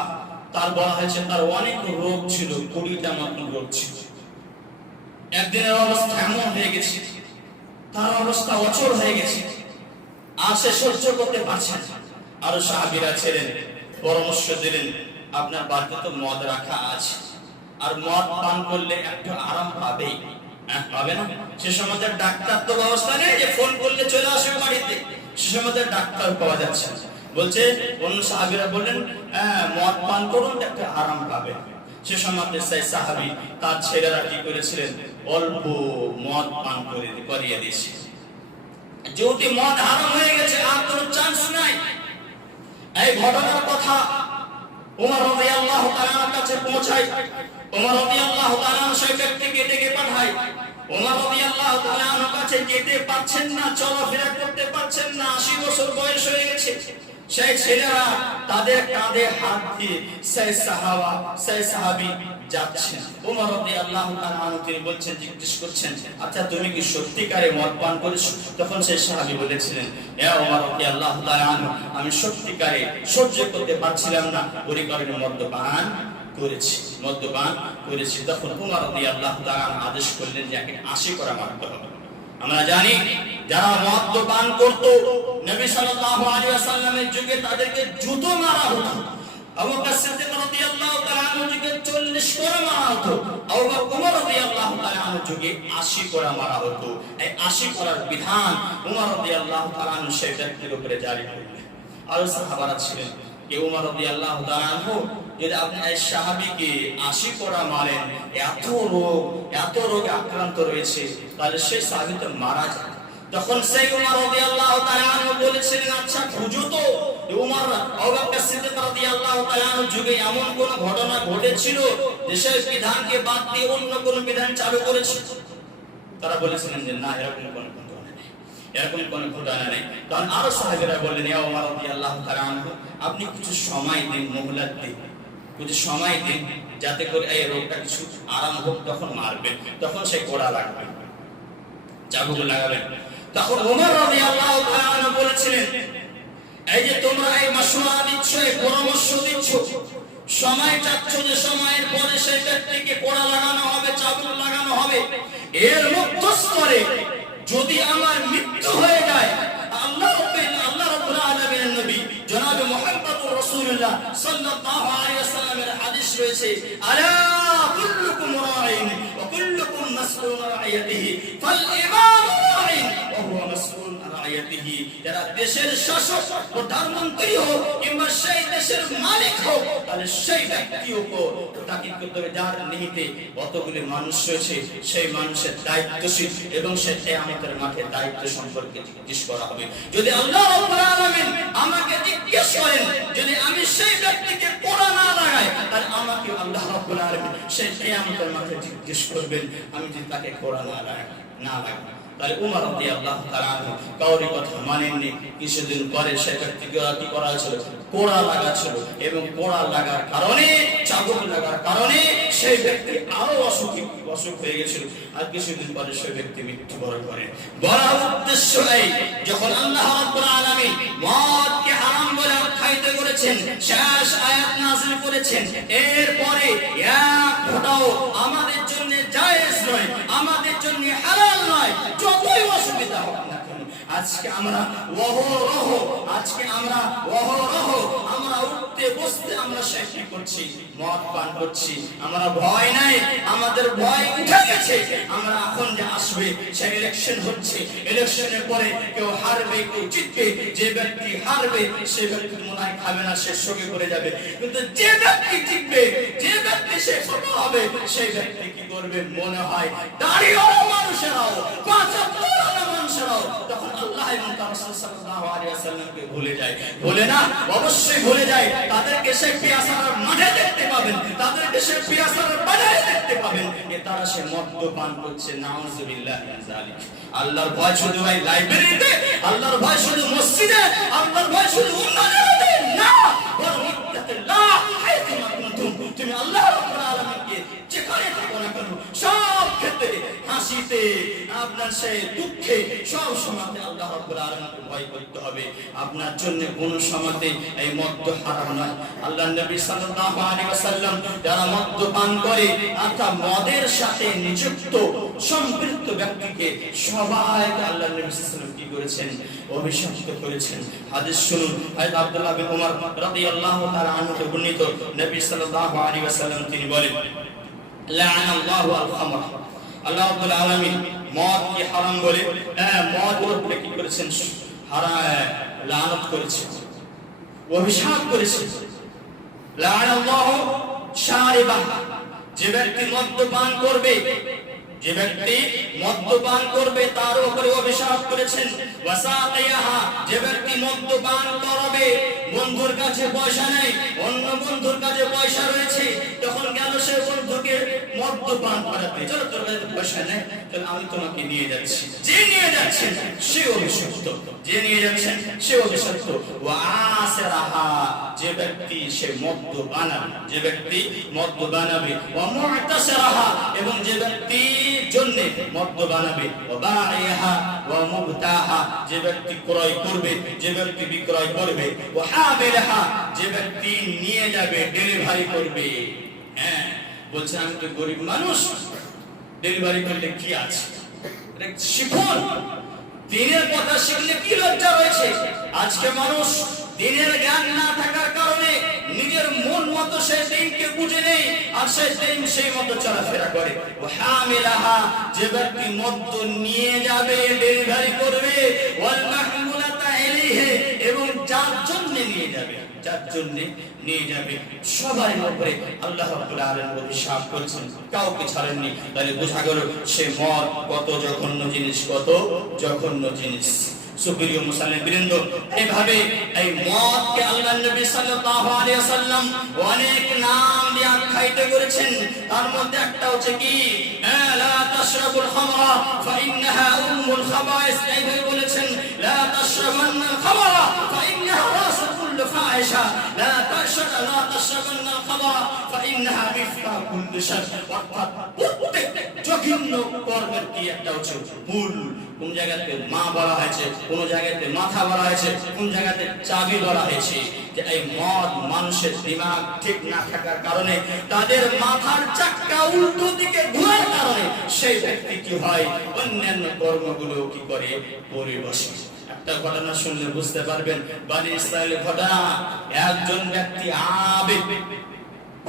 তার বলা হয়েছে তার অনেক রোগ ছিল, 20টা মতো রোগ ছিল। একদিনের অবস্থা এমন হয়ে গেছে, তার অবস্থা অচল হয়ে গেছে, আর সে সহ্য করতে পারছে না। আরো সাহাবীরা ছিলেন, পরামর্শ দিলেন, আপনার বাড়িতে তো মদ রাখা আছে, আর মদ পান করলে একটু আরাম পাবেই, পাবে না? সে সময় ডাক্তার তো ব্যবস্থা নেই যে ফোন করলে চলে আসবে বাড়িতে, সে সময় ডাক্তার পাওয়া যাচ্ছে না। বলছে অন্য সাহাবীরা বললেন, মদ পান করুন, একটু আরাম পাবে। সে সময় সেই সাহাবী তার ছেলেরা কি করেছিলেন, অল্প মদ পান করিয়ে দিয়েছে। যেহেতু মদ হারাম হয়ে গেছে, আর কোনো চান্স নাই। এই ঘটনার কথা ওমর রাদিয়াল্লাহু তাআলার কাছে পৌঁছায়। ওমর রাদিয়াল্লাহু তাআলা সেই ব্যক্তিকে ডেকে পাঠায়। ওমর রাদিয়াল্লাহু তাআলার কাছে যেতে পারছেন না, চলাফেরা করতে পারছেন না, 80 বছর বয়স হয়ে গেছে। সেই ছেলেরা তাদের কাঁধে হাত দিয়ে সেই সাহাবী যাচ্ছেন। ওমর রাদিয়াল্লাহু তাআলা তিনি বলছেন, জিজ্ঞেস করছেন, আচ্ছা তুমি কি সত্যিকারে মদ পান করেছো? তখন সেই সাহাবী বলেছিলেন, হে ওমর রাদিয়াল্লাহু তাআলা, আমি সত্যিকারে সহ্য করতে পারছিলাম না, ওই কারণে মদ্যপান করেছি। তখন ওমর রাদিয়াল্লাহু তাআলা আদেশ করলেন যে একে 80 করা মারতে হবে। আমরা জানি যারা মদ্যপান করত, নবী সাল্লাল্লাহু আলাইহি ওয়াসাল্লামের যুগে তাদেরকে জুতো মারা হতো। আবু বকর সিদ্দিক রাদিয়াল্লাহু তাআলা আনহু যুগে 40 করা মারা হতো। আবু বকর ওমর রাদিয়াল্লাহু তাআলা আনহু যুগে 80 করা মারা হতো। এই 80 করার বিধান ওমর রাদিয়াল্লাহু তাআলা আনহু সেই ব্যক্তির উপরে জারি করলেন। আর সাহাবারা ছিলেন, কেউ ওমর রাদিয়াল্লাহু তাআলা আনহু যদি আপনি এই সাহাবীকে 80 করা মারেন, এত রোগে আক্রান্ত রয়েছে, তাহলে সেই সাহাবী তো মারা যায়। তখন সেই ওমর রাদিয়াল্লাহু তাআলা আনহু বলেছিলেন, আচ্ছা খুঁজো তো ওমর আবু বকর সিদ্দিক রাদিয়াল্লাহু তাআলা আনহু যুগে এমন কোন ঘটনা ঘটেছিল যে সেই বিধানকে বাদ দিয়ে অন্য কোন বিধান চালু করেছে? তারা বলেছিলেন যে না, এরকম কোন ঘটনা নেই। তখন আরো সাহাবীরা বললেন, ইয়া ওমর রাদিয়াল্লাহু তাআলা আনহু, আপনি কিছু সময় দিন, মোহলত দিন, কিছু সময় দিন, যাতে করে এই রোগটা কিছু আরাম হোক, তখন মারবেন, তখন সেই কোড়া লাগবে, চাবুক লাগাবেন। তখন ওমর রাদিয়াল্লাহু তাআলা আনহু বলেছিলেন, এই যে তোমরা এই মাশওয়ারা দিচ্ছ, এই পরামর্শ দিচ্ছ, সময় চাচ্ছ যে সময়ের পরে সেই ব্যক্তিকে কোড়া লাগানো হবে, চাবুক লাগানো হবে, এর মধ্যস্থলে যদি আমার মৃত্যু হয়ে যায়, আল্লাহ রাব্বুল আলামিনের নবী জনাবে মুহাম্মদুর রাসূলুল্লাহ সাল্লাল্লাহু আলাইহি ওয়াসাল্লামের হাদিস রয়েছে, আলা কুল্লুকুম রাঈন ওয়া কুল্লুকুম মাসউলুন আন রাইয়াতিহি ফাল ইমামু রাঈন ওয়া হুয়া মাসউলুন আন রায়াতিহি, যারা দেশের শাসক প্রধানমন্ত্রী হোক কিংবা সেই দেশের মালিক হোক, তাহলে সেই ব্যক্তির উপর তাকিদ করতে হবে যার নিহিতে কতগুলি মানুষ রয়েছে, সেই মানুষের দায়িত্বশীল এবং সে কিয়ামতের মাঠে দায়িত্ব সম্পর্কে জিজ্ঞেস করা হবে। যদি আল্লাহ রাব্বুল আলামিন আমাকে জিজ্ঞেস করেন, যদি আমি সেই ব্যক্তিকে কোরআন না লাগাই, তাহলে আমাকে আল্লাহ রাব্বুল আলামিন সেই কিয়ামতের মাঠে জিজ্ঞেস করবেন, আমি যদি তাকে কোরআন না লাগাই। তাহলে উমর রাদিয়াল্লাহু তাআলা কাউরি কথা মানেননি। কিছুদিন পরে সেই ব্যক্তিকে কি করা হয়েছিল? কোড়া লাগাচ্ছিল, এবং কোড়া লাগার কারণে, চাবুক লাগার কারণে সেই ব্যক্তি আরো অসুখ হয়ে গেছিল। আর কিছুদিন পরে সেই ব্যক্তি মৃত্যুবরণ করে। বড় উদ্দেশ্য এই, যখন আল্লাহ রাব্বুল আলামিন মদকে হারাম বলে আখ্যায়িত করেছেন, শেষ আয়াত নাযিল করেছেন, এরপরে এক ফোঁটাও আমাদের জন্য জায়েজ নয়, আমাদের জন্য হালাল নয়, যতই অসুবিধা হোক না কেন। আজকে আমরা আমরা উঠতে বসতে আমরা শেষ করছি, মদ পান করছি, আমরা ভয় নাই, আমাদের ভয় উঠে গেছে। আমরা এখন যে আসবে সে ইলেকশন হচ্ছে, ইলেকশনের পরে কেউ হারবে কেউ জিতবে, যে ব্যক্তি হারবে সে ব্যক্তি মনে হয় খাবে না, সে শোকে করে যাবে। কিন্তু যে ব্যক্তি জিতবে, যে ব্যক্তি সে ছোট হবে, সেই ব্যক্তি কি করবে? মনে হয় দাঁড়িয়েও মানুষেরাও, মানুষেরাও তখন আল্লাহ এবং তার রাসূল সাল্লাল্লাহু আলাইহি ওয়াসাল্লামকে ভুলে যায়। ভুলে না, অবশ্যই ভুলে যায়। তাদেরকে সে পিয়াসার মাঠে দেখতে পাবেন, তাদেরকে সে পিয়াসার বাজারে দেখতে পাবেন, তারা সে মদ্যপান করছে। নাউযুবিল্লাহ মিন যালিক। আল্লাহর ভয় শুধু ভাই লাইব্রেরিতে, আল্লাহর ভয় শুধু মসজিদে, আল্লাহর ভয় শুধু উন্নয়নে না, বরং ইত্তাকিল্লাহ হাইথুমা কুনতুম। তুমি আল্লাহ রাব্বুল আলামিনকে যেখানে থাকো না কেন, সব ক্ষেত্রে, হাসিতে, আপনার সেই দুঃখে, সব সময়তে আল্লাহ রাব্বুল আলামিনকে ভয় করতে হবে। আপনার জন্য কোন সময়তে এই মদ হারাম নয়। আল্লাহর নবী সাল্লাল্লাহু আলাইহি ওয়াসাল্লাম যারা মদ পান করে অর্থাৎ মদের সাথে নিযুক্ত সম্পৃক্ত ব্যক্তিকে সবাইকে আল্লাহর নবী সাল্লাল্লাহু আলাইহি ওয়াসাল্লাম কি করেছেন? অভিশপ্ত করেছেন। হাদিস শুনুন, হযরত আব্দুল্লাহ বিন উমর রাদিয়াল্লাহু তাআলা আনহু বর্ণিত, নবী সাল্লাল্লাহু আলাইহি ওয়াসাল্লাম তিনি বলেন, লা'নাল্লাহু আল খামর। আল্লাহ রাব্বুল আলামিন মদকে হারাম বলে, মদের উপরে কি করেছেন? লানত করেছেন, অভিশাপ করেছেন। লা'নাল্লাহু শারিবা, যে ব্যক্তি মদ্যপান করবে, যে ব্যক্তি মদ্যপান করবে তার উপরে অভিশাপ করেছেন। ওয়াসাকিয়াহা, যে ব্যক্তি মদ্যপান করবে, বন্ধুর কাছে পয়সা নেই, অন্য বন্ধুর কাছে পয়সা রয়েছে, তখন গেল সে বন্ধুকে মদ্যপান করাতে, চলো তোর কাছে পয়সা নেই, তাহলে আমি তোমাকে নিয়ে যাচ্ছি। যে নিয়ে যাচ্ছেন সে অভিশপ্ত, যে নিয়ে যাচ্ছেন সে অভিশপ্ত। ওয়াসিরাহা, যে ব্যক্তি সে মদ্য বানাবে, যে ব্যক্তি মদ্য বানাবে। ওয়া মু'তাসিরাহা, এবং যে ব্যক্তি জন্য মদ্য বানাবে। ওয়া বাইহা ওয়া মুবতাহা, যে ব্যক্তি ক্রয় করবে, যে ব্যক্তি বিক্রয় করবে। ওয়া হামিলাহা, যে ব্যক্তি নিয়ে যাবে, ডেলিভারি করবে। হ্যাঁ, বলছেন আমি তো গরিব মানুষ, ডেলিভারি করলে কি আছে? শিখুন, দিনের কথা শিখলে কি লজ্জা রয়েছে। আজকে মানুষ দিনের জ্ঞান না থাকার কারণে নিজের মন মতো সেই দিনকে বুঝে নেই, আর সেই দিন সেই মতো চলাফেরা করে। ওয়া হামিলাহা, যে ব্যক্তি মদ্য নিয়ে যাবে, ডেলিভারি করবে। ওয়াল মাহমুলাতা ইলাইহি, এবং যার জন্য নিয়ে যাবে, যার জন্য নিয়ে যাবে, সবার উপরে আল্লাহ রাব্বুল আলামিন অভিশাপ করেছেন, কাউকে ছাড়েননি। তাহলে বোঝা গেল সে মদ কত জঘন্য জিনিস, কত জঘন্য জিনিস। সুপ্রিয় মুসলিম বৃন্দ, এইভাবে এই মদকে আল্লাহর নবী সাল্লাল্লাহু আলাইহি ওয়াসাল্লাম অনেক নাম দিয়ে আখ্যায়িত করেছেন। তার মধ্যে একটা হচ্ছে কি, লা তাশরাবুল খামরা ফাইন্নাহা উম্মুল খাবাইস। এইভাবে বলেছেন, লা তাশরাবান্নাল খামরা ফাইন্নাহা রাসু কুল্লি ফাহিশা, লা তাশরাবান্নাল খামরা ফাইন্নাহা মিফতাহ কুল্লি শার। অর্থাৎ প্রত্যেক জঘন্য কর্মের কি একটা হচ্ছে মূল। কোন জায়গাতে মা বলা হয়েছে, কোন জায়গাতে মাথা বলা হয়েছে, কোন জায়গাতে চাবি বলা হয়েছে। যে এই মদ মানুষের দিমাগ ঠিক না থাকার কারণে, তাদের মাথার চাক্কা উল্টো দিকে ঘোরার কারণে সেই ব্যক্তি কি হয়, অন্যান্য কর্মগুলো কি করে, করে বসে। একটা ঘটনা শুনলে বুঝতে পারবেন, বনী ইসরাইলের ঘটনা। একজন ব্যক্তি আবেগ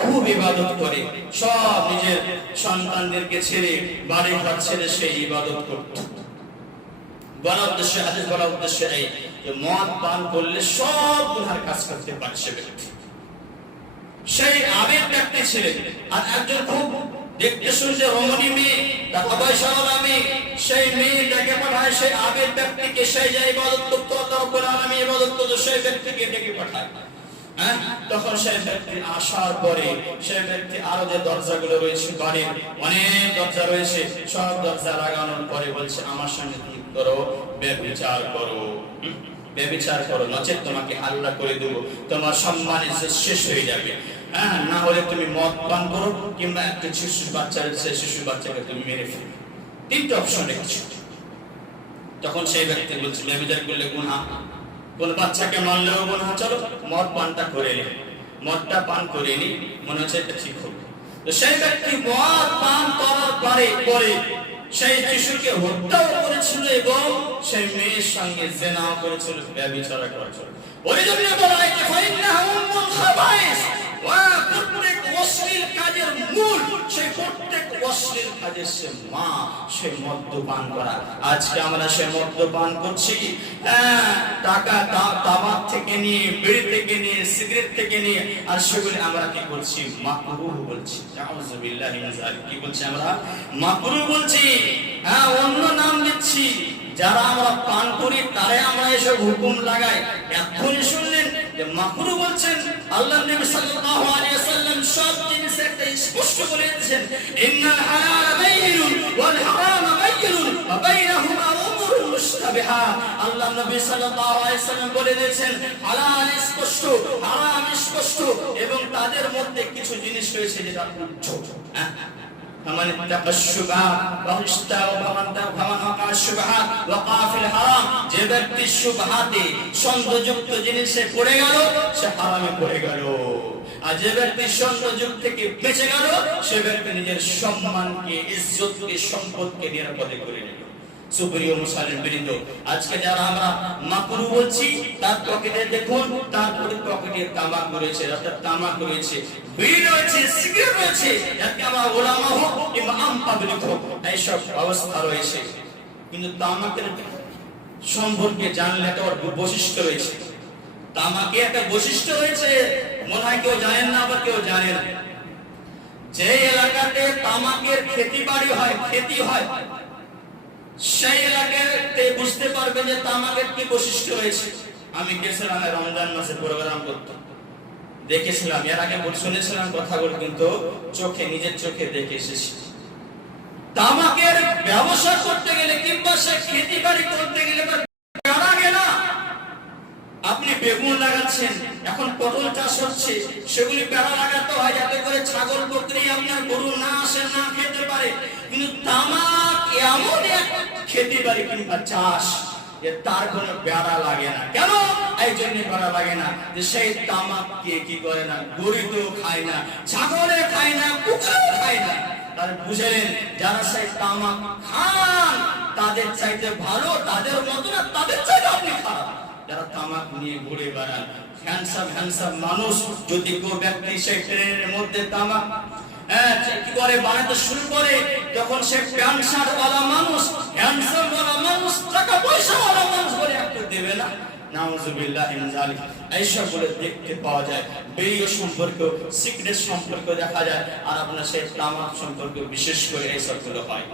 খুব ইবাদত করে, সব নিজের সন্তানদেরকে ছেড়ে, বাড়ি ঘর ছেড়ে সেই ইবাদত করত। বলা উদ্দেশ্য, হাদিস বলা উদ্দেশ্য এই যে মদ পান করলে সব গুনার কাজ করতে পারে সে ব্যক্তি। সেই আবেগ ব্যক্তি ছিলেন। আর একজন খুব দেখতে শুনতে রমণী মেয়ে, টাকা পয়সাওয়ালা মেয়ে, সেই মেয়েটাকে পাঠায় সেই আবেগ ব্যক্তিকে, সেই যে ইবাদত করতে আল্লাহ রাব্বুল আলামিন ইবাদত করতে সেই ব্যক্তিকে ডেকে পাঠায়। তখন সেই ব্যক্তি আসার পরে সেই ব্যক্তি আরো যে দরজাগুলো রয়েছে, বাড়ির অনেক দরজা রয়েছে, সব দরজা লাগানোর পরে বলছে আমার সঙ্গে কি করো, ব্যভিচার করো, ব্যভিচার করো, নচেৎ তোমাকে আল্লাহ করে দেব, তোমার সম্মান শেষ হয়ে যাবে। না হলে তুমি মদ পান করো, কিংবা একটা শিশু বাচ্চা রয়েছে, শিশু বাচ্চাকে তুমি মেরে ফেলো, তিনটা অপশন রেখেছো। তখন সেই ব্যক্তি বলছে ব্যভিচার করলে গুনাহ, কোন বাচ্চাকে মারলেও গুনাহ, চলো মদ পানটা করে নি, মদটা পান করে নি, মনে হচ্ছে এটা ঠিক হবে। তো সেই ব্যক্তি মদ পান করার পরে সেই শিশুকে হত্যাও করেছিল এবং সেই মেয়ের সঙ্গে জিনাও করেছিল, ব্যভিচার করেছিল। ওই জন্য বলা হয় যে ফাইন্নাহু উম্মুল খাবাইস, প্রত্যেক অশ্লীল কাজের মূল, সেই প্রত্যেক অশ্লীল কাজের সে মা, সে মদ্যপান করা। আজকে আমরা সে মদ্যপান করছি, টাকা তামাক থেকে নিয়ে, বিড়ি থেকে নিয়ে, সিগারেট থেকে নিয়ে, আর সেগুলি আমরা কি করছি, মাকরুহ বলছি। আউযুবিল্লাহি মিন যালিক, কি বলছি আমরা, মাকরুহ বলছি, অন্য নাম দিচ্ছি। যারা আমরা পান করি তারাই আমরা এসব হুকুম লাগাই। এখনই শুনলেন যে মাকরুহ বলছেন, আল্লাহর নবী সাল্লাল্লাহু আলাইহি ওয়াসাল্লাম সব জিনিস একটা স্পষ্ট করে দিয়েছেন, ইন্নাল হালাল বাইয়িনুন ওয়াল হারাম বাইয়িনুন ওয়া বাইনাহুমা উমুরুন মুশতাবিহা। আল্লাহর নবী সাল্লাল্লাহু আলাইহি ওয়াসাল্লাম বলে দিয়েছেন হালাল স্পষ্ট, হারাম স্পষ্ট, এবং তাদের মধ্যে কিছু জিনিস রয়েছে যেটা উজ্জ্বল। فمن اتقى الشبهات فمن وقع الشبهات وقع في الحرام। যে ব্যক্তি শুবহাতে সন্দেহযুক্ত জিনিসে পড়ে গেল সে হারামে পড়ে গেল, আর যে ব্যক্তি সন্দেহযুক্ত থেকে বেঁচে গেল সে ব্যক্তি নিজের সম্মানকে, ইজ্জতকে, সম্পদকে নিরাপদে করে নিল। সুপ্রিয় মুসলিম বৃন্দ, আজকে যারা আমরা মাকরুহ বলছি তার পকেটে দেখুন, তারপরে পকেটে তামাক রয়েছে, অর্থাৎ তামাক রয়েছে, বিড়ি রয়েছে, সিগারেট রয়েছে, যাকে আমরা ওলামা হোক কিংবা আম পাবলিক হোক এইসব অবস্থা রয়েছে। কিন্তু তামাকের সম্পর্কে জানলে একটা বৈশিষ্ট্য রয়েছে, তামাকে একটা বৈশিষ্ট্য রয়েছে, মনে হয় কেউ জানেন না, আবার কেউ জানেন। যে এলাকাতে তামাকের খেতি বাড়ি হয়, খেতি হয়, সেই এলাকাতে বুঝতে পারবে যে তামাকের কি বৈশিষ্ট্য রয়েছে। আমি গেছিলাম রমজান মাসে প্রোগ্রাম করতে, দেখেছিলাম, এর আগে শুনেছিলাম কথাগুলো, কিন্তু চোখে, নিজের চোখে দেখে এসেছি। তামাকের ব্যবসা করতে গেলে কিংবা সে খেতি বাড়ি করতে গেলে আপনি বেগুন লাগাচ্ছেন, এখন পটল চাষ হচ্ছে, সেগুলি বেড়া লাগাতে হয় যাতে করে ছাগল বকরি আপনার গরু না আসে, না খেতে পারে। কিন্তু তামাক এমন এক খেতে বাড়ি কিংবা চাষ যে তার কোনো বেড়া লাগে না। কেন এই জন্য বেড়া লাগে না যে সেই তামাককে কি করে না, গরু তো খায় না, ছাগলে খায় না, কুকুরও খায় না। তাহলে বুঝলেন যারা সেই তামাক খান তাদের চাইতে ভালো, তাদের মতো না, তাদের চাইতে আপনি খারাপ। যারা তামাক নিয়ে ঘুরে বেড়ান, হ্যান্ডসাম মানুষ, যদি কেউ ব্যক্তি সেই ট্রেনের মধ্যে তামাক কি করে বানাতে শুরু করে, যখন সে প্যান্ট শার্ট ওয়ালা মানুষ, হ্যান্ডসাম ওয়ালা মানুষ, টাকা পয়সা ওয়ালা মানুষ বলে একটু দেবে না, নাউযুবিল্লাহি মিন যালিক। এইসব বলে দেখতে পাওয়া যায়। বিড়ি সম্পর্কে, সিগারেট সম্পর্কে দেখা যায়, আর আপনার সেই তামাক সম্পর্কে বিশেষ করে এইসবগুলো হয়।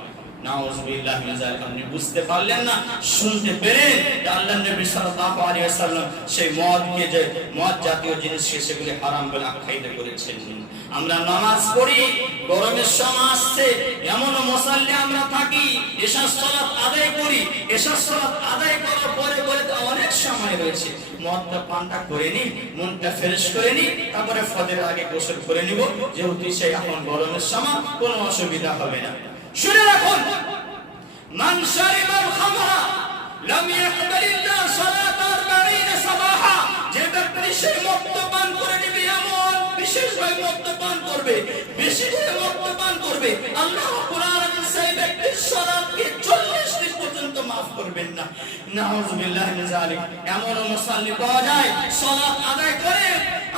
নাউযুবিল্লাহি মিন যালিক। আপনি বুঝতে পারলেন না, শুনতে পেলেন যে আল্লাহর নবী সাল্লাল্লাহু আলাইহি ওয়াসাল্লাম সেই মদকে, যে মদ জাতীয় জিনিসকে, সেগুলি হারাম বলে আখ্যায়িত করেছেন। আমরা নামাজ পড়ি, গরমের সময় আসছে, এমন মুসাল্লি আমরা থাকি, এশার সালাত আদায় করি, এশার সালাত আদায় করার পরে অনেক সময় রয়েছে, মদটা পানটা করে নি, মনটা ফ্রেশ করে নি, তারপরে ফজরের আগে গোসল করে নিব, যেহেতু সেই এখন গরমের সময় কোনো অসুবিধা হবে না। শুনে রাখুন, মান শারিবাল খামরা লাম ইয়াকবালিল্লাহ সালাতার 40 সাবাহা। যে ব্যক্তি সেই মদ পান করে নিবে, এমন বিশেষভাবে মদ পান করবে, বেশি করে মদ পান করবে, আল্লাহ রাব্বুল আলামিন সেই ব্যক্তির সালাতকে 40 দিন পর্যন্ত maaf করবেন না। নাউযুবিল্লাহি মিন যালিক। এমন মুসাল্লি পাওয়া যায় সালাত আদায় করে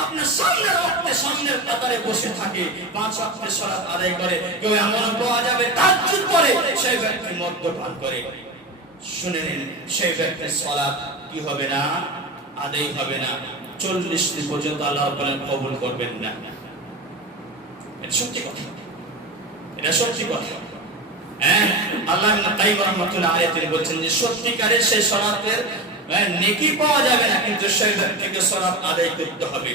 আপনার সামনের ওয়াক্তে, সামনের কাতারে বসে থাকে, 5 ওয়াক্তের সালাত আদায় করে। কেউ এমন পাওয়া যাবে তাহাজ্জুদ করে সেই ব্যক্তি মদ পান করে। শুনে নিন, সেই ব্যক্তির সালাত কি হবে না? আদায় হবে না। 40 দিন পর্যন্ত আল্লাহ রাব্বুল আলামিন কবুল করবেন না। এটা সত্যি কথা, এটা সত্যি কথা। আল্লাহ ইবনে কাইয়্যিম রাহমাতুল্লাহ আলাইহি তিনি বলছেন যে সত্যিকারের সেই সালাতের নেকি পাওয়া যাবে না, কিন্তু সেই ব্যক্তিকে সালাত আদায় করতে হবে।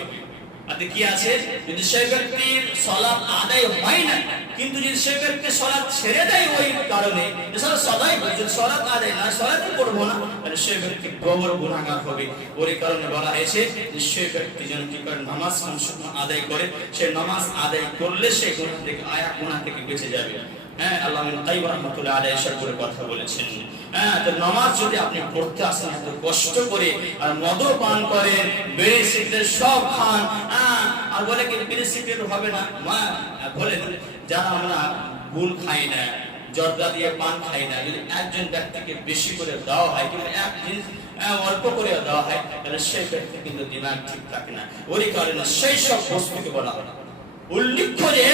আতে কি আছে, যদি সেই ব্যক্তির সালাত আদায় হয় না, কিন্তু যদি সেই ব্যক্তি সালাত ছেড়ে দেয় ওই কারণে যে সদাই যদি সালাত আদায় না, সালাতই করব না, তাহলে সেই ব্যক্তি বড় গুনাহগার হবে। ওই কারণে বলা হয়েছে যে সেই ব্যক্তি যেন কি করে নামাজ আদায় করে, সে নামাজ আদায় করলে সেই গুনাহ থেকে গুনাহ থেকে বেঁচে যাবে। আল্লাহ ইবনে কাইয়্যিম রাহমাতুল্লাহ আলাইহি এসব করে কথা বলেছেন। তো নামাজ যদি আপনি পড়তে আসেন এত কষ্ট করে, আর মদও পান করেন, বিড়ি সিগারেট সব খান, আর বলে কি বিড়ি সিগারেট হবে না, বলেন যারা আমরা গুল খাই না, জর্দা দিয়ে পান খাই না, যদি একজন ব্যক্তিকে বেশি করে দেওয়া হয় কিংবা এক জিনিস অল্প করে দেওয়া হয়, তাহলে সেই ব্যক্তি কিন্তু দিমাগ ঠিক থাকে না। ওই কারণে সেই সব বস্তুকে বলা হয়, উল্লেখ্য যে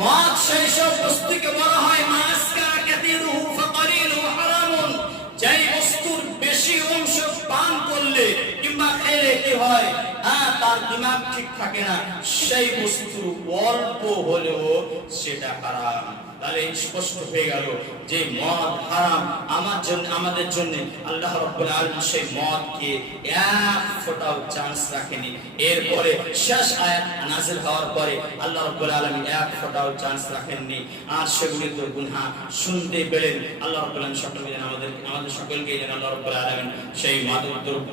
মদ সেই সব বস্তুকে বলা হয় মাসকারা কাতিরুহু ফাকালিলুহু হারামুন। যেই বস্তুর বেশি অংশ পান করলে কিংবা খেলে কি হয়, তার দিমাগ ঠিক থাকে না, সেই বস্তু অল্প হলেও সেটা হারাম। তাহলে স্পষ্ট হয়ে গেল যে মদ হারাম। আমাদের জন্য আল্লাহ রাব্বুল আলামিন সেই মদকে এক ফোঁটাও চান্স রাখেনি। এরপরে শেষ আয়াত নাযিল হওয়ার পরে আল্লাহ রাব্বুল আলামিন এক ফোঁটাও চান্স রাখেননি। আর সেগুলি তো গুনাহ, শুনতে পেলেন আল্লাহ রাব্বুল আলামিন সকলকে আমাদের সকলকে যেন আল্লাহ রাব্বুল আলামিন সেই মাদক দ্রব্য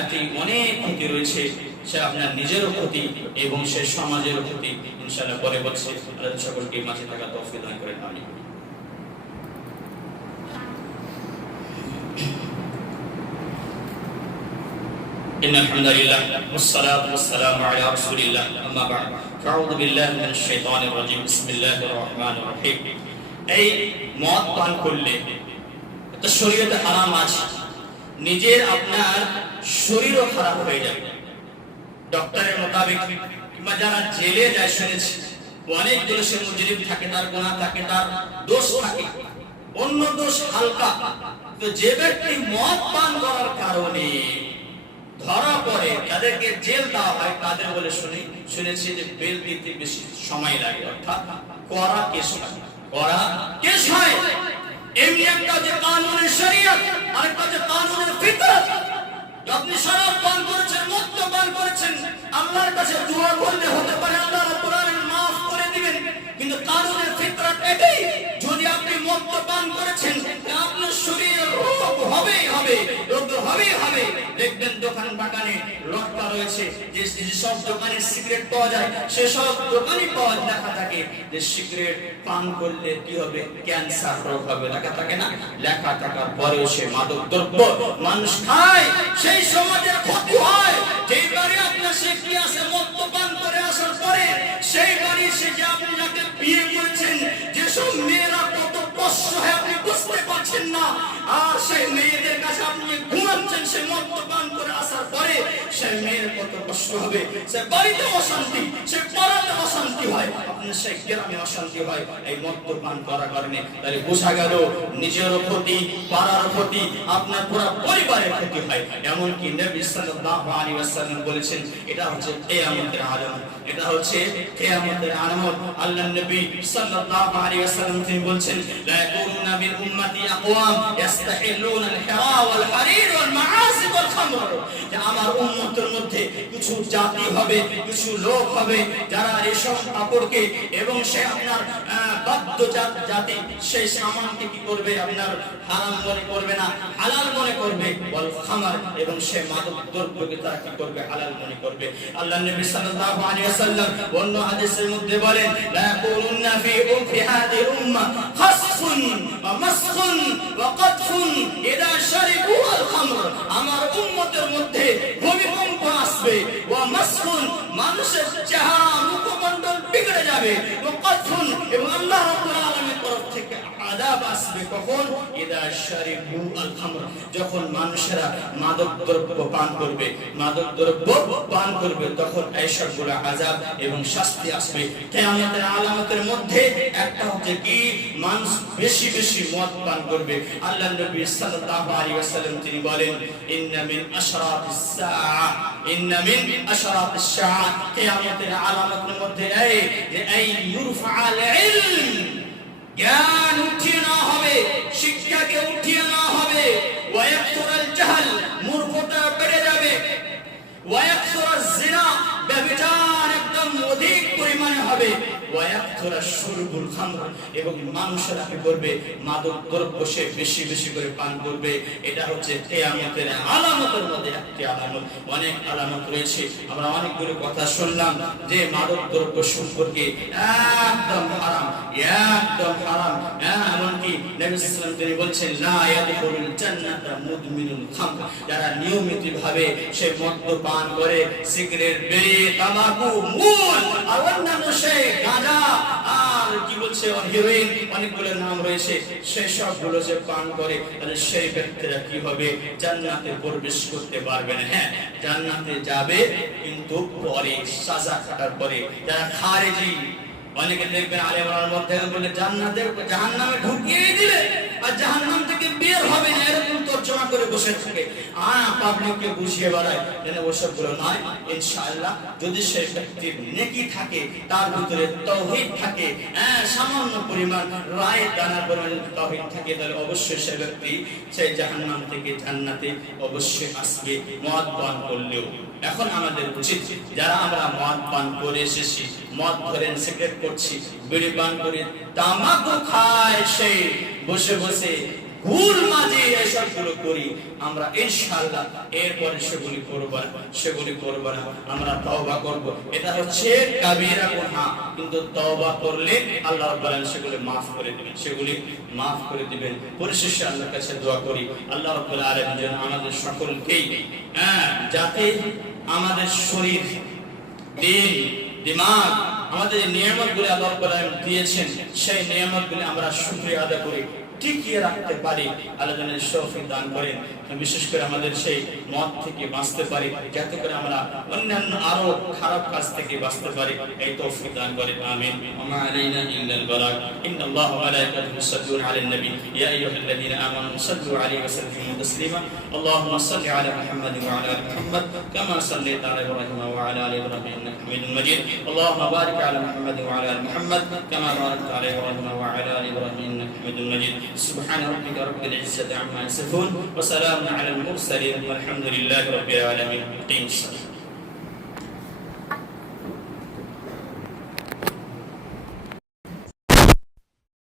এতে অনেক ক্ষতি রয়েছে, সে আপনার নিজেরও ক্ষতি এবং সে সমাজেরও ক্ষতি। ইনশাআল্লাহ পরে বলছি, আল্লাহ সকলকে মাঝে থাকা তৌফিক দান করেন, আমিন। ইন্নাল হামদালিল্লাহ ওয়াসসালাতু ওয়াসসালামু আলা রাসূলিল্লাহ, আম্মা বা'দ। আউযু বিল্লাহি মিনাশ শাইতানির রাজীম, বিসমিল্লাহির রহমানির রহিম। এই মদ পান করলে তো শরীয়তে হারাম আছে, নিজের আপনার শরীরও খারাপ হয়ে যাবে। ডক্টরের মোতাবেক কিংবা যারা জেলে যায় শুনেছি, অনেক দোষের মুজরিম থাকে, তার গুনাহ থাকে, তার দোষ থাকে, অন্য দোষ হালকা। তো যে ব্যক্তি মদ পান করার কারণে ধরা পড়ে, তাদেরকে জেল দেওয়া হয়, তাদের বলে শুনেছি যে বেল দিতে বেশি সময় লাগে, অর্থাৎ কড়া কেস হয়, কড়া কেস হয়। এমনি একটা যে কানুনের শরীয়ত, আরেকটা যে কানুনের ফিতরত। আপনি শরাব পান করেছেন, মদ পান করেছেন, আল্লাহর কাছে দোয়া করলে হতে পারে আল্লাহ রাব্বুল আলামিন maaf করে দিবেন, কিন্তু কানুনের ফিতরত এটাই, যদি আপনি মদ পান করেছেন আপনার শরীরে রোগ হবেই হবে, রোগ হবেই হবে। দেখবেন দোকান বাগানে লটকা রয়েছে, যে সব দোকানে সিগারেট পাওয়া যায়, সেসব দোকানে পাওয়া লেখা থাকে যে সিগারেট পান করলে কি হবে, ক্যান্সার রোগ হবে, লেখা থাকে না? লেখা থাকার পরেও সে মাদক দ্রব্য মানুষ খায়, সেই সমাজের ক্ষতি হয়। যেই বাড়ি আপনার সে কি আছে মদ পান করে আসার পরে, সেই বাড়ি সে যে আপনি যাকে বিয়ে করেছেন, যেসব মেয়েরা কত কষ্ট হয় আপনি বুঝতে পারছেন না, আর সেই মেয়েদের কাছে আপনি ঘুমাচ্ছেন, সে মদ পান করে আসার পরে সেই মেয়ের কত কষ্ট হবে, সে বাড়িতে অশান্তি, সে পাড়াতে অশান্তি হয়, আপনার সেই গ্রামে অশান্তি হয় এই মদ পান করার কারণে। তাহলে বোঝা গেল নিজেরও ক্ষতি, পাড়ার ক্ষতি, আপনার পুরো পরিবারের ক্ষতি হয়। এমনকি নবী সাল্লাল্লাহু আলাইহি ওয়াসাল্লাম বলেছেন এটা হচ্ছে কিয়ামতের আলামত, এটা হচ্ছে কিয়ামতের আলামত। আল্লাহর নবী সাল্লাল্লাহু আলাইহি ওয়াসাল্লাম তিনি বলেছেন লা ইয়াকুনুনা মিন উম্মতি আকওয়াম ইস্তাহিলুনা আল-হিরা ওয়াল হারির ওয়াল মাআসি ওয়াল খামর, যে আমার উম্মতের মধ্যে কিছু জাতি হবে, কিছু লোক হবে যারা এসব কাপড়কে এবং সে আপনার বাদ্য জাতি সেই সামানকে কি করবে, আপনার হারাম মনে করবে না, হালাল মনে করবে, ওয়াল খামর, এবং সে মাদক দ্রব্যকে তারা কি করবে, হালাল মনে করবে। আল্লাহর নবী সাল্লাল্লাহু আলাইহি ওয়াসাল্লাম অন্য হাদিসের মধ্যে বলেন লা ইয়াকুনুনা ফি হাদিহি উম্মাহ খাসফুন ওয়া মাসখুন ওয়া কাতফুন ইদা শারিবু আল খামর, আমার উম্মতের মধ্যে ভূমিকম্প আসবে, ওয়া মাসখুন মানুষের চেহারা মুখমণ্ডল বিগড়ে যাবে, ওয়াকাথুন এবং আল্লাহ রাব্বুল আলামিনের তরফ থেকে আযাব আসবে। কখন? ইদা শারিবু আল খামর, যখন মানুষেরা মাদক দ্রব্য পান করবে, মাদক দ্রব্য পান করবে, তখন এই সবগুলো আযাব এবং শাস্তি আসবে। কিয়ামতের আলামতের মধ্যে একটা হচ্ছে কি, মানুষ বেশি বেশি মদ পান করবে। আল্লাহ নবী সাল্লাল্লাহু আলাইহি ওয়াসাল্লাম তিনি বলেন, ইন্না মিন আশরাতিস সাআ, ইন্না মিন আশরাতিস সাআ, কিয়ামতের আলামতের মধ্যে এই ইউরফাআল ইলম, জ্ঞান উঠিয়ে নেওয়া হবে, শিক্ষাকে উঠিয়ে নেওয়া হবে। ওয়ায়াকসুরাল জাহল, মূর্খতা বেড়ে যাবে। ওয়ায়াকসুরাজ জিনা, ব্যভিচার একদম অধিক পরিমাণে হবে। ওয়ায়াকসুরাশ শুরবুল খামর, এবং মানুষেরা কি করবে, মাদক দ্রব্য সে বেশি বেশি করে পান করবে। এটা হচ্ছে কিয়ামতের আলামতের মধ্যে একটি আলামত। অনেক আলামত রয়েছে, আমরা অনেকগুলো কথা শুনলাম যে মাদক দ্রব্য সম্পর্কে একদম হারাম, একদম হারাম। এমনকি নবী সাল্লাল্লাহু আলাইহি ওয়াসাল্লাম তিনি বলছেন, লা ইয়াদখুলুল জান্নাতা মুদমিনুল খামর, যারা নিয়মিতভাবে সে মদ পান করে, সিগারেট, বিড়ি, তামাকু, মদ আর অন্যান্য সে গাঁজা আর কি বলছে হিরোইন, অনেকগুলো নাম রয়েছে, সেই সবগুলো যে পান করে, তাহলে সেই ব্যক্তিরা কি হবে, জান্নাতে প্রবেশ করতে পারবে না। হ্যাঁ, জান্নাতে যাবে কিন্তু পরে, সাজা কাটার পরে। যারা খারেজি, অনেকে দেখবেন আলেমরার মধ্যে বলে জান্নাতে জাহান্নামে ঢুকিয়ে দিলে আর জাহান্নাম থেকে বের হবে না, এরকম তর্জমা করে বসে থাকে, পাবলিককে বুঝিয়ে বেড়ায়। যেন ওসবগুলো নয়। ইনশাআল্লাহ যদি সেই ব্যক্তির নেকি থাকে, তার ভিতরে তাওহীদ থাকে, সামান্য পরিমাণ রায় দানার পরিমাণ তাওহীদ থাকে, তাহলে অবশ্যই সেই ব্যক্তি সেই জাহান্নাম থেকে জান্নাতে অবশ্যই আসবে, মদ পান করলেও। এখন আমাদের উচিত, যারা আমরা মদ পান করে এসেছি, মদ ধরেন সিগারেট করছি, বিড়ি পান করে, তামাকু খায়, সেই বসে বসে ভুল মাঝে এসবগুলো করি, আমরা ইনশাআল্লাহ এরপরে সেগুলি করব না, সেগুলি করব না, আমরা তওবা করব। এটা হচ্ছে কাবীরা গুনাহ, কিন্তু তওবা করলে আল্লাহ রাব্বুল আলামিন সেগুলি maaf করে দিবেন, সেগুলি maaf করে দিবেন। পরিশেষে আল্লাহর কাছে দোয়া করি, আল্লাহ রাব্বুল আলামিন যেন আমাদের সকলকেই যাতে আমাদের শরীর, দিল, দিমাগ, আমাদের নিয়ামতগুলি আল্লাহ রাব্বুল আলামিন দিয়েছেন, সেই নিয়ামতগুলি আমরা শুকরিয়া আদায় করি, টিকিয়ে রাখতে পারি। আল্লাহ যেন তৌফিক দান করেন, বিশেষ করে আমাদের সেই মদ থেকে বাঁচতে পারি, যাতে করে আমরা অন্যান্য আরো খারাপ কাজ থেকে বাঁচতে পারি। এই তৌফিক দান করেন, আমিন। ওমা আলাইনা ইল্লাল বালাগ। ইন্নাল্লাহা ওয়া মালাইকাতুহু ইউসাল্লুনা আলান নবী ইয়া আইয়ুহাল্লাযীনা আমানু সাল্লু আলাইহি ওয়া সাল্লিমু তাসলিমা। আল্লাহুম্মা সাল্লি আলা মুহাম্মাদ ওয়া আলা আলি মুহাম্মাদ কামা সাল্লাইতা আলা ইব্রাহিম ওয়া আলা আলি ইব্রাহিম ইন্নাকা হামিদুম মাজিদ। আল্লাহুম্মা বারিক আলা মুহাম্মাদ ওয়া আলা আলি মুহাম্মাদ কামা বারাকতা আলা ইব্রাহিম ওয়া আলা আলি ইব্রাহিম ইন্নাকা হামিদুম মাজিদ। سبحان ربك رب العزة عما يصفون وسلام على المرسلين والحمد لله رب العالمين.